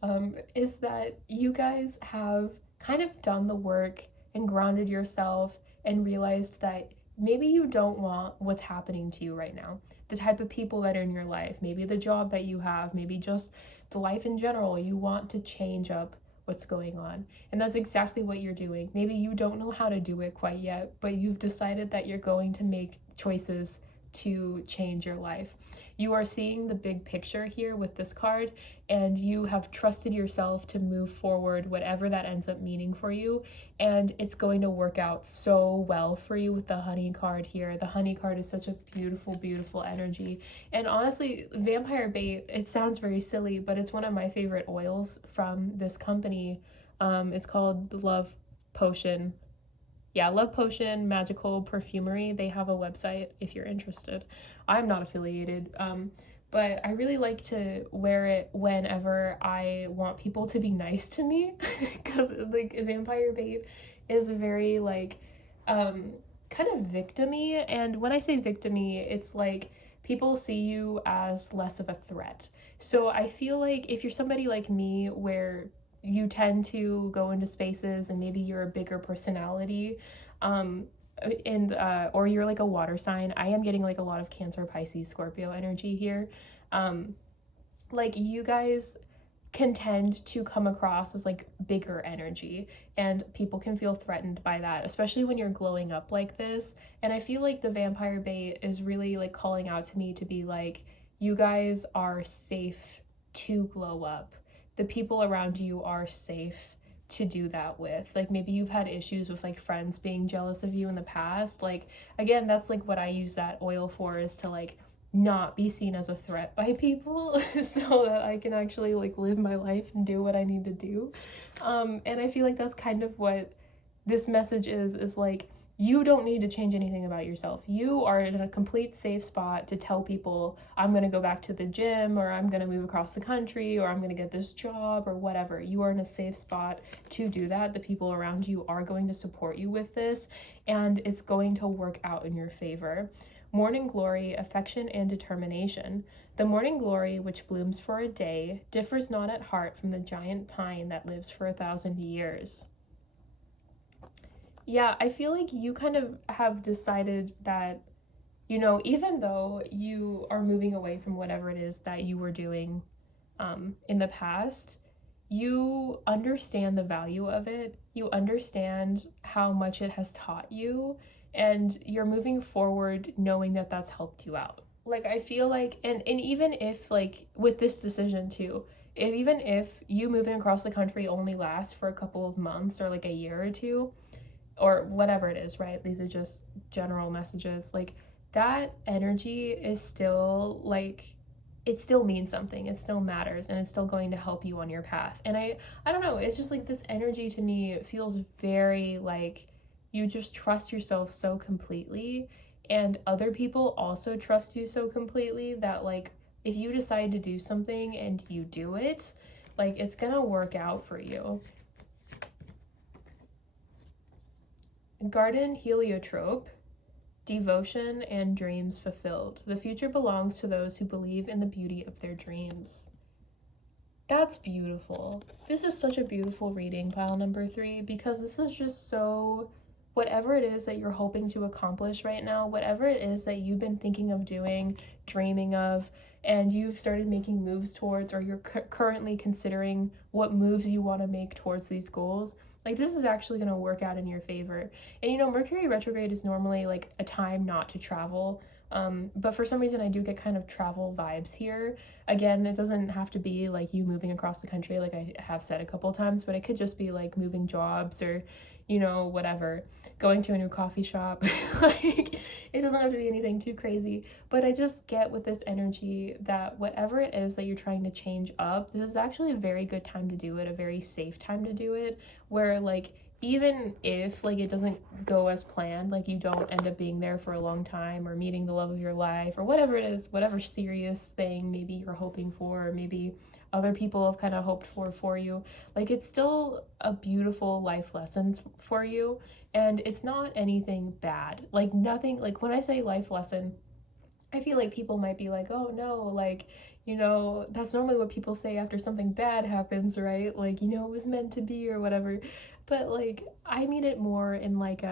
is that you guys have kind of done the work and grounded yourself and realized that maybe you don't want what's happening to you right now, the type of people that are in your life, maybe the job that you have, maybe just the life in general. You want to change up what's going on, and that's exactly what you're doing. Maybe you don't know how to do it quite yet, but you've decided that you're going to make choices to change your life. You are seeing the big picture here with this card, and you have trusted yourself to move forward, whatever that ends up meaning for you, and it's going to work out so well for you with the Honey card here. The Honey card is such a beautiful, beautiful energy, and honestly, Vampire Bait, it sounds very silly, but it's one of my favorite oils from this company. It's called Love Potion. Yeah, Love Potion Magical Perfumery. They have a website if you're interested. I'm not affiliated, but I really like to wear it whenever I want people to be nice to me, because like Vampire Bait is very like kind of victim-y, and when I say victim-y, it's like people see you as less of a threat. So I feel like if you're somebody like me, where you tend to go into spaces and maybe you're a bigger personality, and or you're like a water sign. I am getting like a lot of Cancer, Pisces, Scorpio energy here. Like you guys can tend to come across as like bigger energy, and people can feel threatened by that, especially when you're glowing up like this. And I feel like the Vampire Bait is really like calling out to me to be like, you guys are safe to glow up. The people around you are safe to do that with. Like maybe you've had issues with like friends being jealous of you in the past. Like again, that's like what I use that oil for, is to like not be seen as a threat by people so that I can actually like live my life and do what I need to do. And I feel like that's kind of what this message is like, you don't need to change anything about yourself. You are in a complete safe spot to tell people, I'm going to go back to the gym, or I'm going to move across the country, or I'm going to get this job, or whatever. You are in a safe spot to do that. The people around you are going to support you with this, and it's going to work out in your favor. Morning glory, affection, and determination. The morning glory, which blooms for a day, differs not at heart from the giant pine that lives for 1,000 years. Yeah, I feel like you kind of have decided that, you know, even though you are moving away from whatever it is that you were doing in the past, you understand the value of it. You understand how much it has taught you, and you're moving forward knowing that that's helped you out. Like, I feel like, and even if, like, with this decision too, even if you moving across the country only lasts for a couple of months or like a year or two, or whatever it is, right? These are just general messages. Like, that energy is still like, it still means something. It still matters, and it's still going to help you on your path. And I don't know, it's just like this energy to me feels very like you just trust yourself so completely, and other people also trust you so completely that like if you decide to do something and you do it, like it's gonna work out for you. Garden heliotrope, devotion and dreams fulfilled. The future belongs to those who believe in the beauty of their dreams. That's beautiful. This is such a beautiful reading, pile number 3, because this is just so whatever it is that you're hoping to accomplish right now, whatever it is that you've been thinking of doing, dreaming of, and you've started making moves towards, or you're currently considering what moves you want to make towards these goals, like this is actually going to work out in your favor. And Mercury retrograde is normally like a time not to travel. But for some reason I do get kind of travel vibes here. Again, it doesn't have to be like you moving across the country like I have said a couple of times, but it could just be like moving jobs or, whatever, going to a new coffee shop. Like, it doesn't have to be anything too crazy, but I just get with this energy that whatever it is that you're trying to change up, this is actually a very good time to do it, a very safe time to do it, where like even if like it doesn't go as planned, like you don't end up being there for a long time or meeting the love of your life or whatever it is, whatever serious thing maybe you're hoping for, or maybe other people have kind of hoped for you, like it's still a beautiful life lesson for you. And it's not anything bad, like nothing, like when I say life lesson, I feel like people might be like, oh no, like, that's normally what people say after something bad happens, right? Like, it was meant to be or whatever. But like, I mean it more in like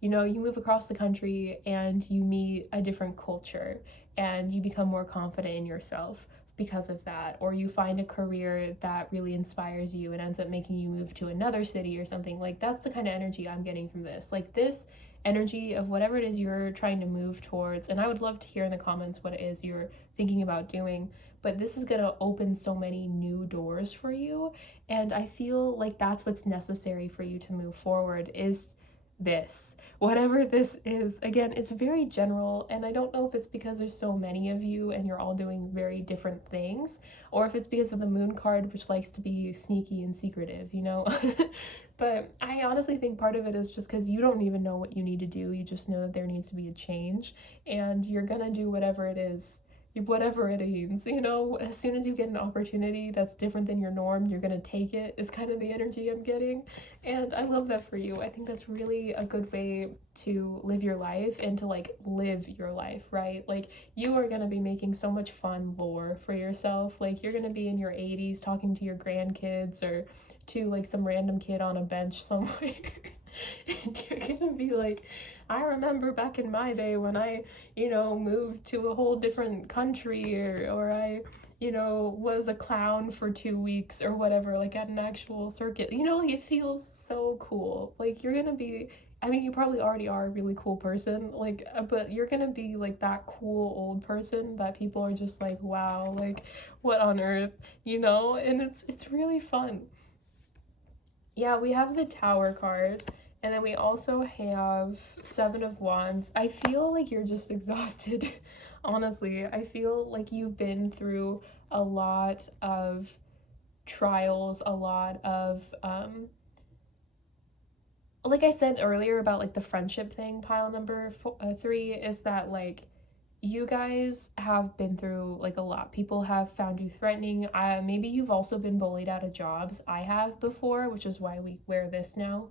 you move across the country and you meet a different culture and you become more confident in yourself because of that, or you find a career that really inspires you and ends up making you move to another city or something. Like that's the kind of energy I'm getting from this. Like this energy of whatever it is you're trying to move towards, and I would love to hear in the comments what it is you're thinking about doing, but this is going to open so many new doors for you, and I feel like that's what's necessary for you to move forward is this, whatever this is. Again, it's very general, and I don't know if it's because there's so many of you and you're all doing very different things, or if it's because of the moon card, which likes to be sneaky and secretive, But I honestly think part of it is just because you don't even know what you need to do. You just know that there needs to be a change, and you're gonna do whatever it is, whatever it means, as soon as you get an opportunity that's different than your norm, you're gonna take it. It's kind of the energy I'm getting, and I love that for you. I think that's really a good way to live your life and to like live your life, right? Like you are gonna be making so much fun lore for yourself. Like you're gonna be in your 80s talking to your grandkids or to like some random kid on a bench somewhere. And you're gonna be like, I remember back in my day when I, moved to a whole different country, or I, was a clown for 2 weeks or whatever, like at an actual circuit. Like it feels so cool. Like you're gonna be, I mean, you probably already are a really cool person, like, but you're gonna be like that cool old person that people are just like, wow, like what on earth, and it's really fun. Yeah, we have the Tower card, and then we also have Seven of Wands. I feel like you're just exhausted. Honestly, I feel like you've been through a lot of trials, a lot of like I said earlier about like the friendship thing, pile number 3, is that like you guys have been through like a lot. People have found you threatening. Maybe you've also been bullied out of jobs. I have before, which is why we wear this now.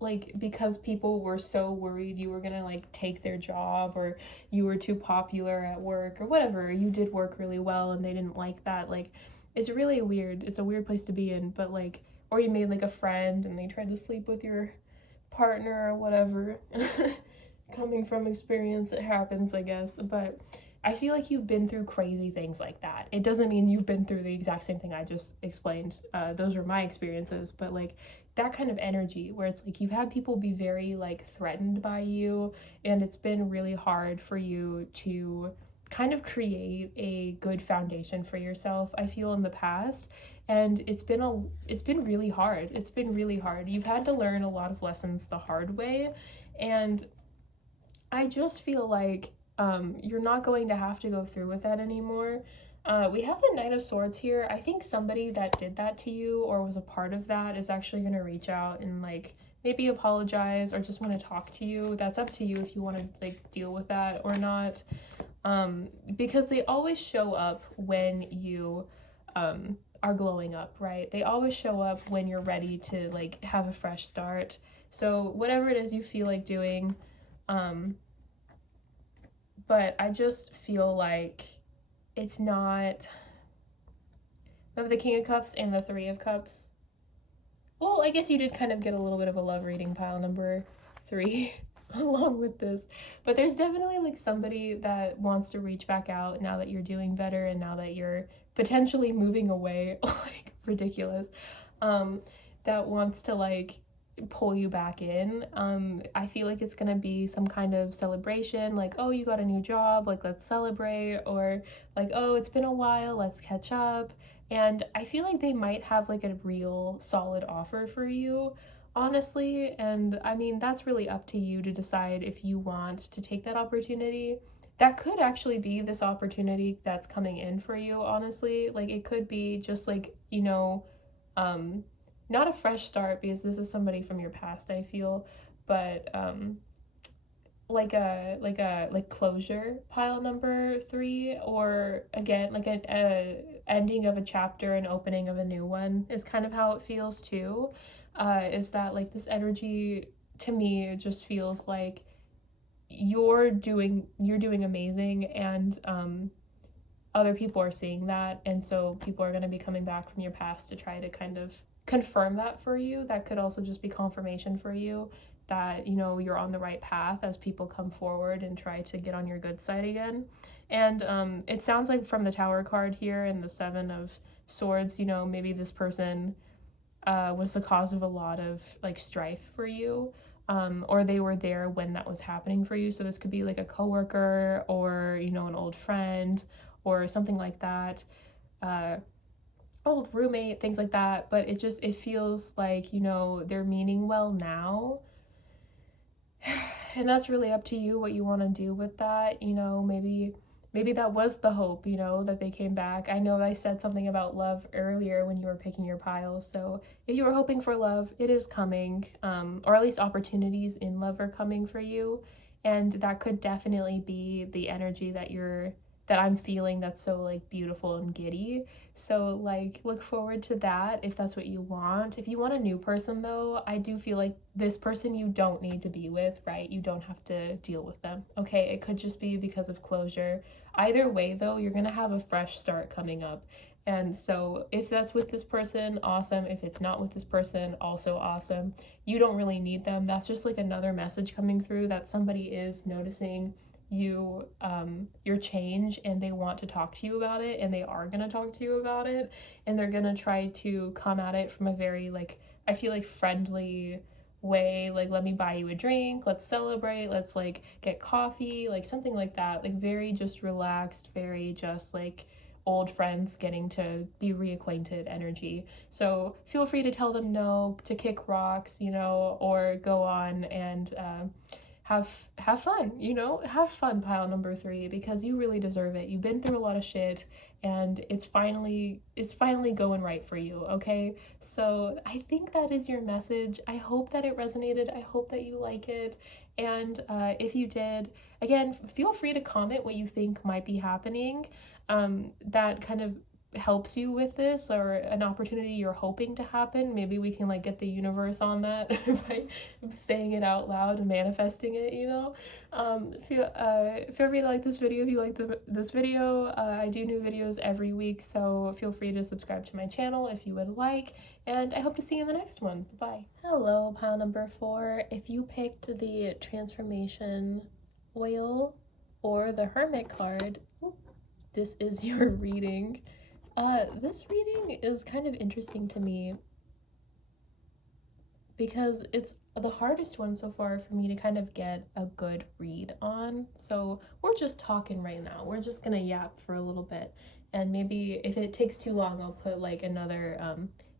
Like because people were so worried you were gonna like take their job, or you were too popular at work, or whatever. You did work really well and they didn't like that. Like it's really weird. It's a weird place to be in, but like, or you made like a friend and they tried to sleep with your partner or whatever. Coming from experience, it happens, I guess. But I feel like you've been through crazy things like that. It doesn't mean you've been through the exact same thing I just explained. Those are my experiences, but like that kind of energy where it's like you've had people be very like threatened by you, and it's been really hard for you to kind of create a good foundation for yourself, I feel, in the past. And it's been really hard. It's been really hard. You've had to learn a lot of lessons the hard way, and I just feel like you're not going to have to go through with that anymore. We have the Knight of Swords here. I think somebody that did that to you or was a part of that is actually going to reach out and like maybe apologize or just want to talk to you. That's up to you if you want to like deal with that or not. Because they always show up when you are glowing up, right? They always show up when you're ready to like have a fresh start. So whatever it is you feel like doing, but I just feel like it's not. We have the King of Cups and the Three of Cups. Well, I guess you did kind of get a little bit of a love reading, pile number 3, along with this. But there's definitely like somebody that wants to reach back out now that you're doing better and now that you're potentially moving away, like ridiculous, that wants to like pull you back in. I feel like it's gonna be some kind of celebration, like, oh, you got a new job, like let's celebrate, or like, oh, it's been a while, let's catch up. And I feel like they might have like a real solid offer for you, honestly. And I mean, that's really up to you to decide if you want to take that opportunity. That could actually be this opportunity that's coming in for you, honestly. Like, it could be just like, not a fresh start, because this is somebody from your past, I feel, but like closure, pile number 3, or again like a ending of a chapter and opening of a new one is kind of how it feels too. Is that like this energy to me just feels like you're doing amazing, and other people are seeing that, and so people are going to be coming back from your past to try to kind of confirm that for you. That could also just be confirmation for you that you're on the right path as people come forward and try to get on your good side again. And it sounds like from the Tower card here and the 7 of Swords, maybe this person was the cause of a lot of like strife for you, or they were there when that was happening for you. So this could be like a coworker, or an old friend, or something like that, old roommate, things like that. But it feels like they're meaning well now. And that's really up to you what you want to do with that. Maybe that was the hope, that they came back. I know I said something about love earlier when you were picking your piles. So if you were hoping for love, it is coming, or at least opportunities in love are coming for you. And that could definitely be the energy that I'm feeling, that's so like beautiful and giddy. So like look forward to that if that's what you want. If you want a new person though, I do feel like this person you don't need to be with, right? You don't have to deal with them. Okay, it could just be because of closure. Either way though, you're gonna have a fresh start coming up. And so if that's with this person, awesome. If it's not with this person, also awesome. You don't really need them. That's just like another message coming through that somebody is noticing your change, and they want to talk to you about it, and they are going to talk to you about it, and they're going to try to come at it from a very like, I feel like, friendly way, like, let me buy you a drink, let's celebrate, let's like get coffee, like something like that, like very just relaxed, very just like old friends getting to be reacquainted energy. So feel free to tell them no, to kick rocks, or go on and have fun, have fun, pile number 3, because you really deserve it. You've been through a lot of shit, and it's finally going right for you, okay? So I think that is your message. I hope that it resonated. I hope that you like it. And if you did, again, feel free to comment what you think might be happening, that kind of helps you with this, or an opportunity you're hoping to happen. Maybe we can like get the universe on that by saying it out loud and manifesting it, feel free to like this video if you like this video. I do new videos every week, so feel free to subscribe to my channel if you would like, and I hope to see you in the next one. Bye. Hello, pile number 4. If you picked the transformation wheel or the hermit card, this is your reading. This reading is kind of interesting to me because it's the hardest one so far for me to kind of get a good read on. So we're just talking right now. We're just gonna yap for a little bit, and maybe if it takes too long, I'll put like another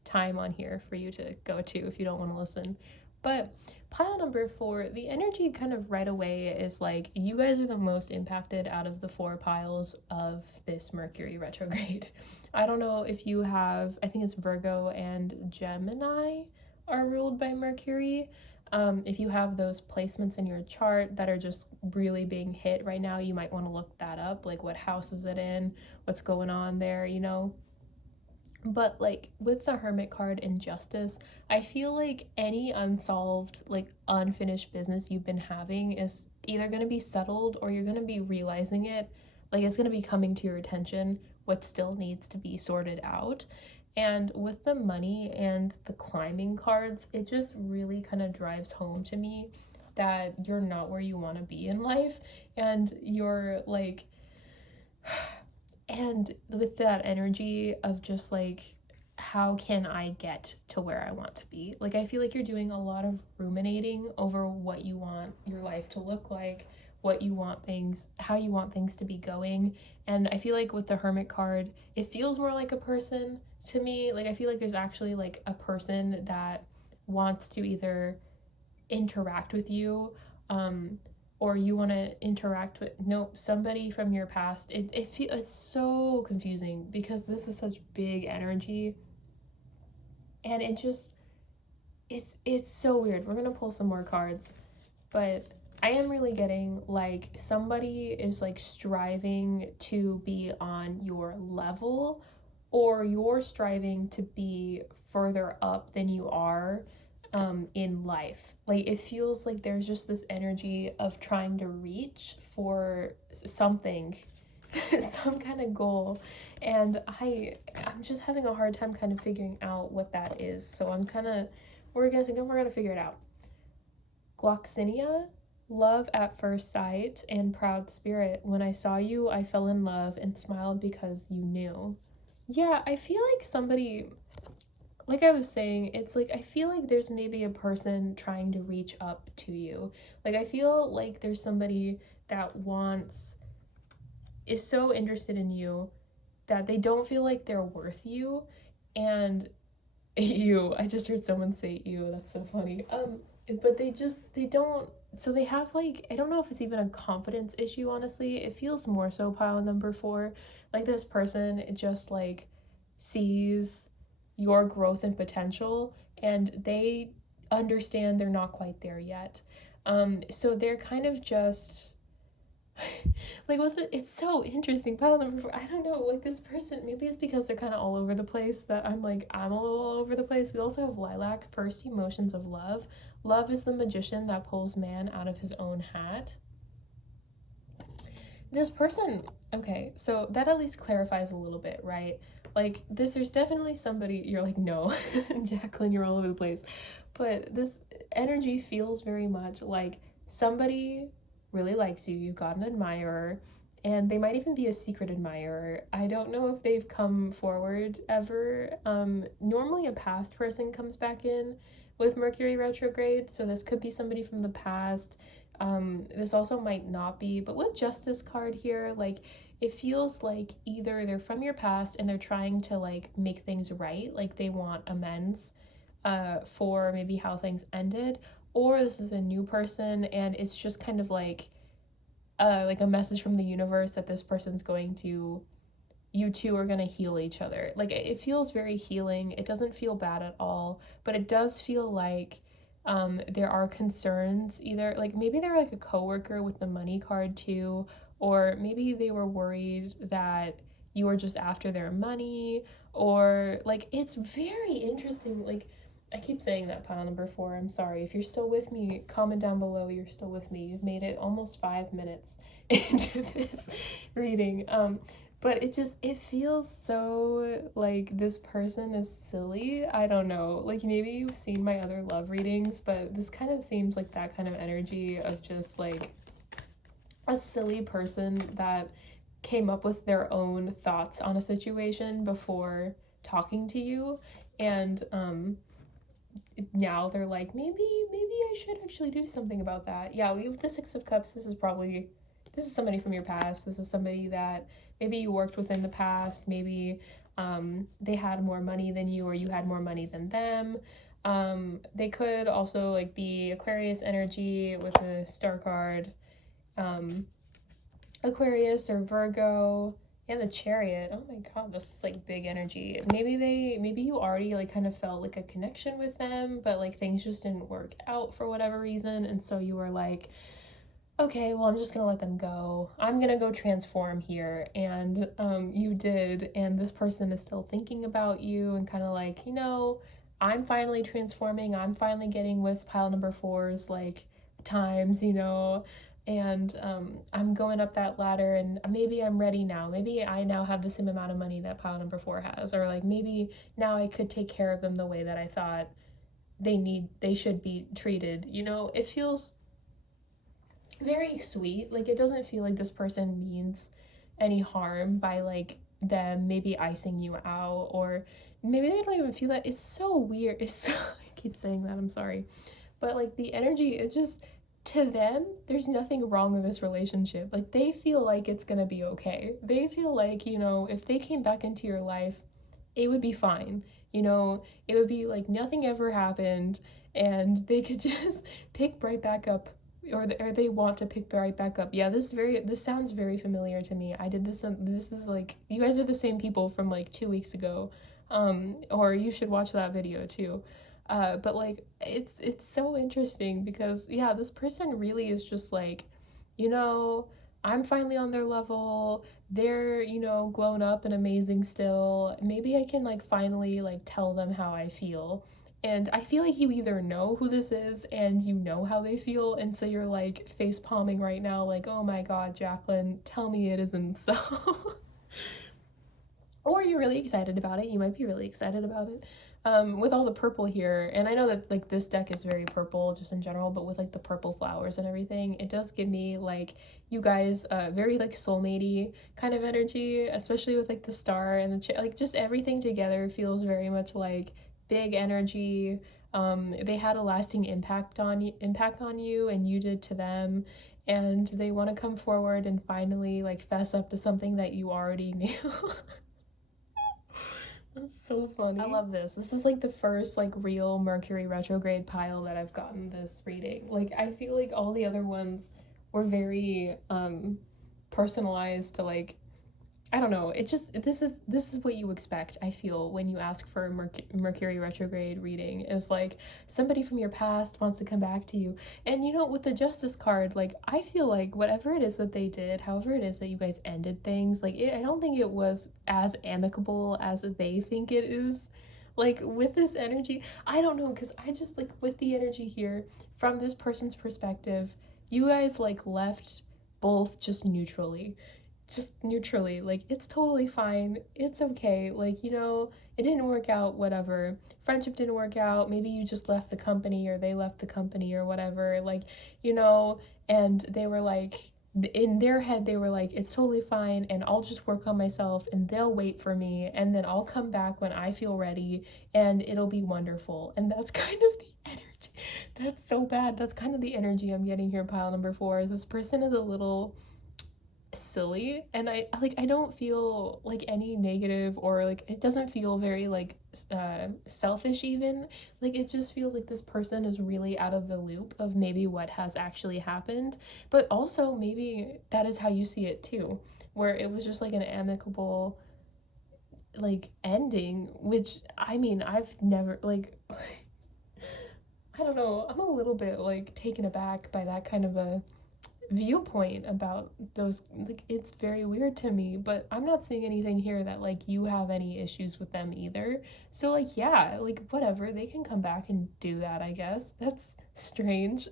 time on here for you to go to if you don't want to listen. But pile number 4, the energy kind of right away is like, you guys are the most impacted out of the 4 piles of this Mercury retrograde. I don't know if you have, I think it's Virgo and Gemini are ruled by Mercury. If you have those placements in your chart that are just really being hit right now, you might want to look that up, like what house is it in, what's going on there, But like with the Hermit card in Justice, I feel like any unsolved, like unfinished business you've been having is either going to be settled, or you're going to be realizing it, like it's going to be coming to your attention what still needs to be sorted out. And with the money and the climbing cards, it just really kind of drives home to me that you're not where you want to be in life, and you're like, and with that energy of just like, how can I get to where I want to be? Like, I feel like you're doing a lot of ruminating over what you want your life to look like, what you want things, how you want things to be going. And I feel like with the Hermit card, it feels more like a person to me. Like, I feel like there's actually like a person that wants to either interact with you, or you want to interact with, nope, somebody from your past. It's so confusing because this is such big energy, and it's so weird. We're gonna pull some more cards, but I am really getting like somebody is like striving to be on your level, or you're striving to be further up than you are in life. Like, it feels like there's just this energy of trying to reach for something, some kind of goal, and I'm just having a hard time kind of figuring out what that is. So we're gonna figure it out. Gloxinia, love at first sight and proud spirit. When I saw you, I fell in love and smiled because you knew. Yeah, I feel like somebody, like I was saying, it's like I feel like there's maybe a person trying to reach up to you. Like, I feel like there's somebody that is so interested in you that they don't feel like they're worth you. And I just heard someone say ew, that's so funny. But they don't, so they have like, I don't know if it's even a confidence issue, honestly. It feels more so pile number 4. Like, this person just like sees your growth and potential, and they understand they're not quite there yet. So they're kind of just like, it's so interesting. Pile number 4, I don't know, like, this person, maybe it's because they're kind of all over the place that I'm a little all over the place. We also have Lilac, first emotions of love. Love is the magician that pulls man out of his own hat. This person, okay, so that at least clarifies a little bit, right? Like, there's definitely somebody, you're like, no, Jacqueline, you're all over the place. But this energy feels very much like somebody really likes you, you've got an admirer, and they might even be a secret admirer. I don't know if they've come forward ever. Normally a past person comes back in with Mercury retrograde, so this could be somebody from the past. This also might not be, but with Justice card here, like, it feels like either they're from your past and they're trying to like make things right, like they want amends for maybe how things ended, or this is a new person and it's just kind of like a message from the universe that this person's you two are gonna heal each other. Like, it feels very healing. It doesn't feel bad at all, but it does feel like there are concerns, either like maybe they're like a coworker with the money card too, or maybe they were worried that you were just after their money, or like, it's very interesting. Like, I keep saying that, pile number 4. I'm sorry. If you're still with me, comment down below you're still with me. You've made it almost 5 minutes into this reading. But it feels so like this person is silly. I don't know. Like, maybe you've seen my other love readings, but this kind of seems like that kind of energy of just like a silly person that came up with their own thoughts on a situation before talking to you, and now they're like, maybe I should actually do something about that. Yeah, we have the 6 of Cups. This is somebody from your past. This is somebody that maybe you worked with in the past. Maybe they had more money than you, or you had more money than them. They could also like be Aquarius energy with a star card, Aquarius or Virgo, and the Chariot. Oh my god, this is like big energy. Maybe you already like kind of felt like a connection with them, but like things just didn't work out for whatever reason, and so you were like, okay, well, I'm just gonna let them go. I'm gonna go transform here. And you did, and this person is still thinking about you and kind of like, I'm finally transforming. I'm finally getting with pile number 4's like times, and I'm going up that ladder, and maybe I'm ready now. Maybe I now have the same amount of money that pile number 4 has, or like maybe now I could take care of them the way that I thought they should be treated. You know, it feels very sweet. Like, it doesn't feel like this person means any harm by like them maybe icing you out, or maybe they don't even feel that. It's so weird. It's so, I keep saying that, I'm sorry, but like the energy, it just, to them, there's nothing wrong with this relationship. Like, they feel like it's gonna be okay. They feel like, you know, if they came back into your life, it would be fine. You know, it would be like nothing ever happened, and they could just pick right back up, or they want to pick right back up. Yeah, this sounds very familiar to me. I did this, this is like, you guys are the same people from like 2 weeks ago, or you should watch that video too. But like, it's so interesting because, yeah, this person really is just like, you know, I'm finally on their level. They're, you know, grown up and amazing still. Maybe I can like finally like tell them how I feel. And I feel like you either know who this is and you know how they feel, and so you're like face palming right now, like, oh my god, Jacqueline, tell me it isn't so. Or you're really excited about it. You might be really excited about it. With all the purple here, and I know that like this deck is very purple just in general, but with like the purple flowers and everything, it does give me like, you guys, very like soulmatey kind of energy, especially with like the star and the like, just everything together feels very much like big energy. They had a lasting impact on you, and you did to them, and they want to come forward and finally like fess up to something that you already knew. That's so funny. I love this. This is like the first like real Mercury retrograde pile that I've gotten this reading. Like, I feel like all the other ones were very personalized to like, I don't know, it just, this is what you expect, I feel, when you ask for a Mercury retrograde reading, is like somebody from your past wants to come back to you. And you know, with the Justice card, like, I feel like whatever it is that they did, however it is that you guys ended things, like, I don't think it was as amicable as they think it is. Like, with this energy, I don't know, because I just, like, with the energy here, from this person's perspective, you guys, like, left both just neutrally, like, it's totally fine, it's okay, like, you know, it didn't work out, whatever, friendship didn't work out, maybe you just left the company, or they left the company, or whatever, like, you know, and they were like, in their head, they were like, it's totally fine, and I'll just work on myself, and they'll wait for me, and then I'll come back when I feel ready, and it'll be wonderful. And that's kind of the energy, that's so bad, that's kind of the energy I'm getting here, pile number 4, is this person is a little silly, and I don't feel like any negative, or like, it doesn't feel very like selfish even, like, it just feels like this person is really out of the loop of maybe what has actually happened, but also maybe that is how you see it too, where it was just like an amicable like ending, which, I mean, I've never like I don't know, I'm a little bit like taken aback by that kind of a viewpoint about those, like, it's very weird to me, but I'm not seeing anything here that like you have any issues with them either, so like, yeah, like, whatever, they can come back and do that, I guess. That's strange.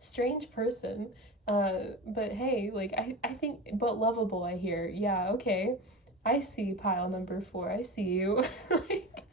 Strange person, but hey, like, I think, but lovable, I hear. Yeah, okay, I see, pile number 4, I see you. Like,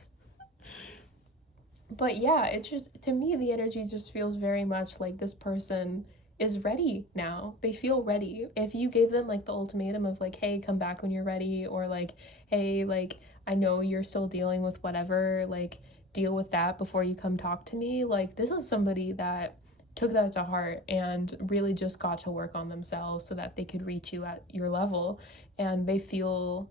but yeah, it just, to me, the energy just feels very much like this person is ready now. They feel ready. If you gave them like the ultimatum of like, hey, come back when you're ready, or like, hey, like, I know you're still dealing with whatever, like, deal with that before you come talk to me, like, this is somebody that took that to heart and really just got to work on themselves so that they could reach you at your level, and they feel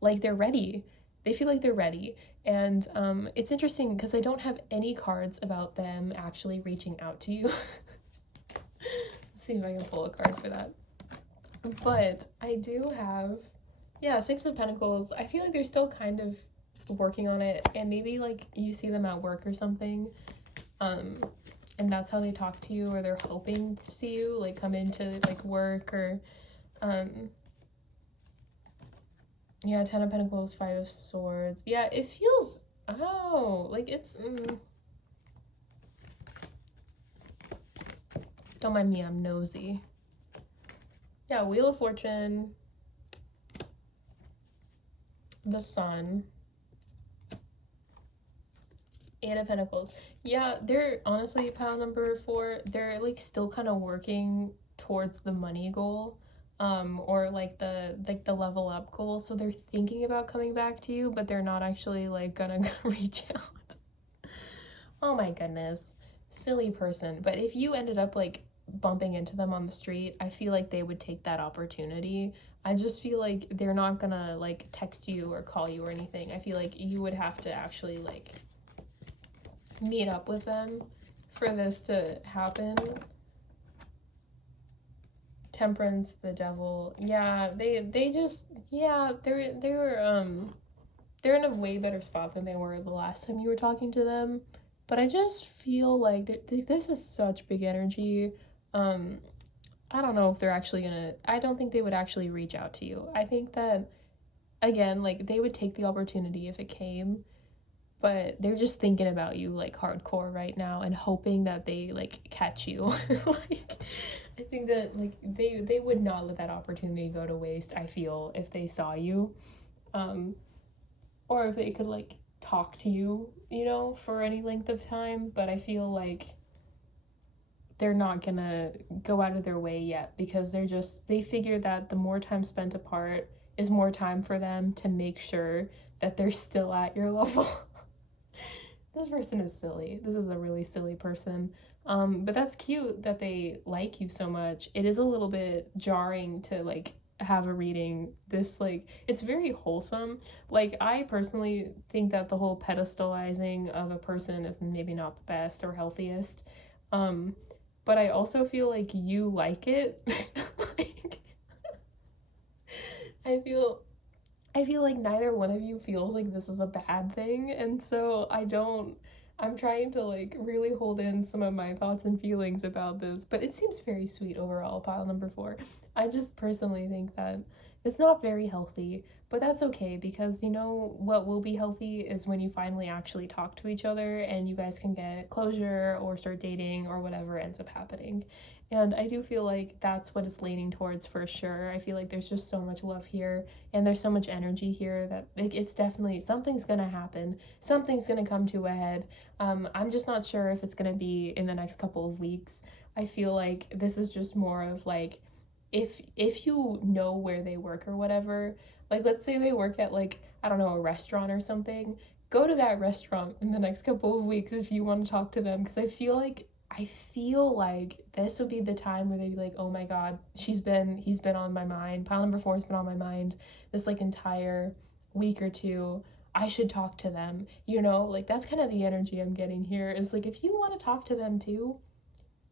like they're ready. They feel like they're ready. And it's interesting because I don't have any cards about them actually reaching out to you. Let's see if I can pull a card for that. But I do have, yeah, 6 of Pentacles. I feel like they're still kind of working on it, and maybe like you see them at work or something, and that's how they talk to you, or they're hoping to see you like come into like work, or yeah, 10 of Pentacles, 5 of Swords. Yeah, it feels, oh, like it's, don't mind me, I'm nosy. Yeah, Wheel of Fortune, the Sun, Eight of Pentacles. Yeah, they're honestly pile number 4. They're like still kind of working towards the money goal, or like the level up goal. So they're thinking about coming back to you, but they're not actually like gonna reach out. Oh my goodness, silly person. But if you ended up like bumping into them on the street, I feel like they would take that opportunity. I just feel like they're not gonna like text you or call you or anything. I feel like you would have to actually like meet up with them for this to happen. Temperance, the Devil. Yeah, they just, yeah, they're in a way better spot than they were the last time you were talking to them. But I just feel like this is such big energy. I don't know if they're actually gonna, I don't think they would actually reach out to you. I think that, again, like they would take the opportunity if it came, but they're just thinking about you like hardcore right now and hoping that they like catch you. Like, I think that like they would not let that opportunity go to waste, I feel, if they saw you. Or if they could like talk to you, you know, for any length of time. But I feel like they're not gonna go out of their way yet, because they figure that the more time spent apart is more time for them to make sure that they're still at your level. This person is silly. This is a really silly person. But that's cute that they like you so much. It is a little bit jarring to like have a reading this, like, it's very wholesome. Like, I personally think that the whole pedestalizing of a person is maybe not the best or healthiest. But I also feel like you like it. Like, I feel like neither one of you feels like this is a bad thing, and so I'm trying to like really hold in some of my thoughts and feelings about this, but it seems very sweet overall, pile number 4. I just personally think that it's not very healthy, but that's okay, because you know what will be healthy is when you finally actually talk to each other and you guys can get closure or start dating or whatever ends up happening. And I do feel like that's what it's leaning towards for sure. I feel like there's just so much love here and there's so much energy here that it's definitely, something's gonna happen. Something's gonna come to a head. I'm just not sure if it's gonna be in the next couple of weeks. I feel like this is just more of like, if you know where they work or whatever, like let's say they work at like, I don't know, a restaurant or something, go to that restaurant in the next couple of weeks if you want to talk to them, because I feel like this would be the time where they'd be like, oh my god, he's been on my mind. Pile number 4 has been on my mind this like entire week or two. I should talk to them, you know? Like, that's kind of the energy I'm getting here, is like, if you want to talk to them too,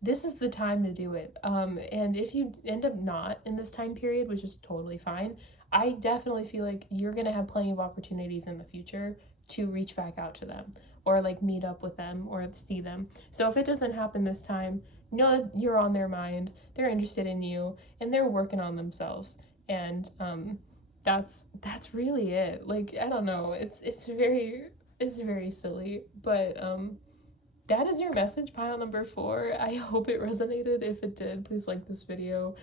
this is the time to do it. And if you end up not in this time period, which is totally fine, I definitely feel like you're gonna have plenty of opportunities in the future to reach back out to them or like meet up with them or see them. So if it doesn't happen this time, know that you're on their mind, they're interested in you, and they're working on themselves. And that's really it. Like, I don't know, it's very silly, but that is your message, pile number 4. I hope it resonated. If it did, please like this video.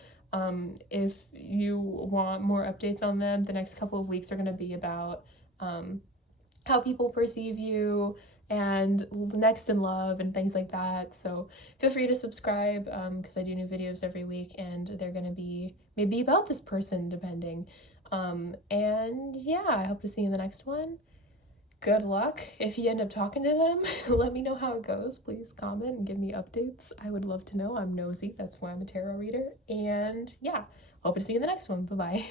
If you want more updates on them, the next couple of weeks are going to be about how people perceive you and next in love and things like that. So feel free to subscribe, because I do new videos every week, and they're going to be maybe about this person, depending. And yeah, I hope to see you in the next one. Good luck. If you end up talking to them, let me know how it goes. Please comment and give me updates. I would love to know. I'm nosy. That's why I'm a tarot reader. And yeah, hope to see you in the next one. Bye-bye.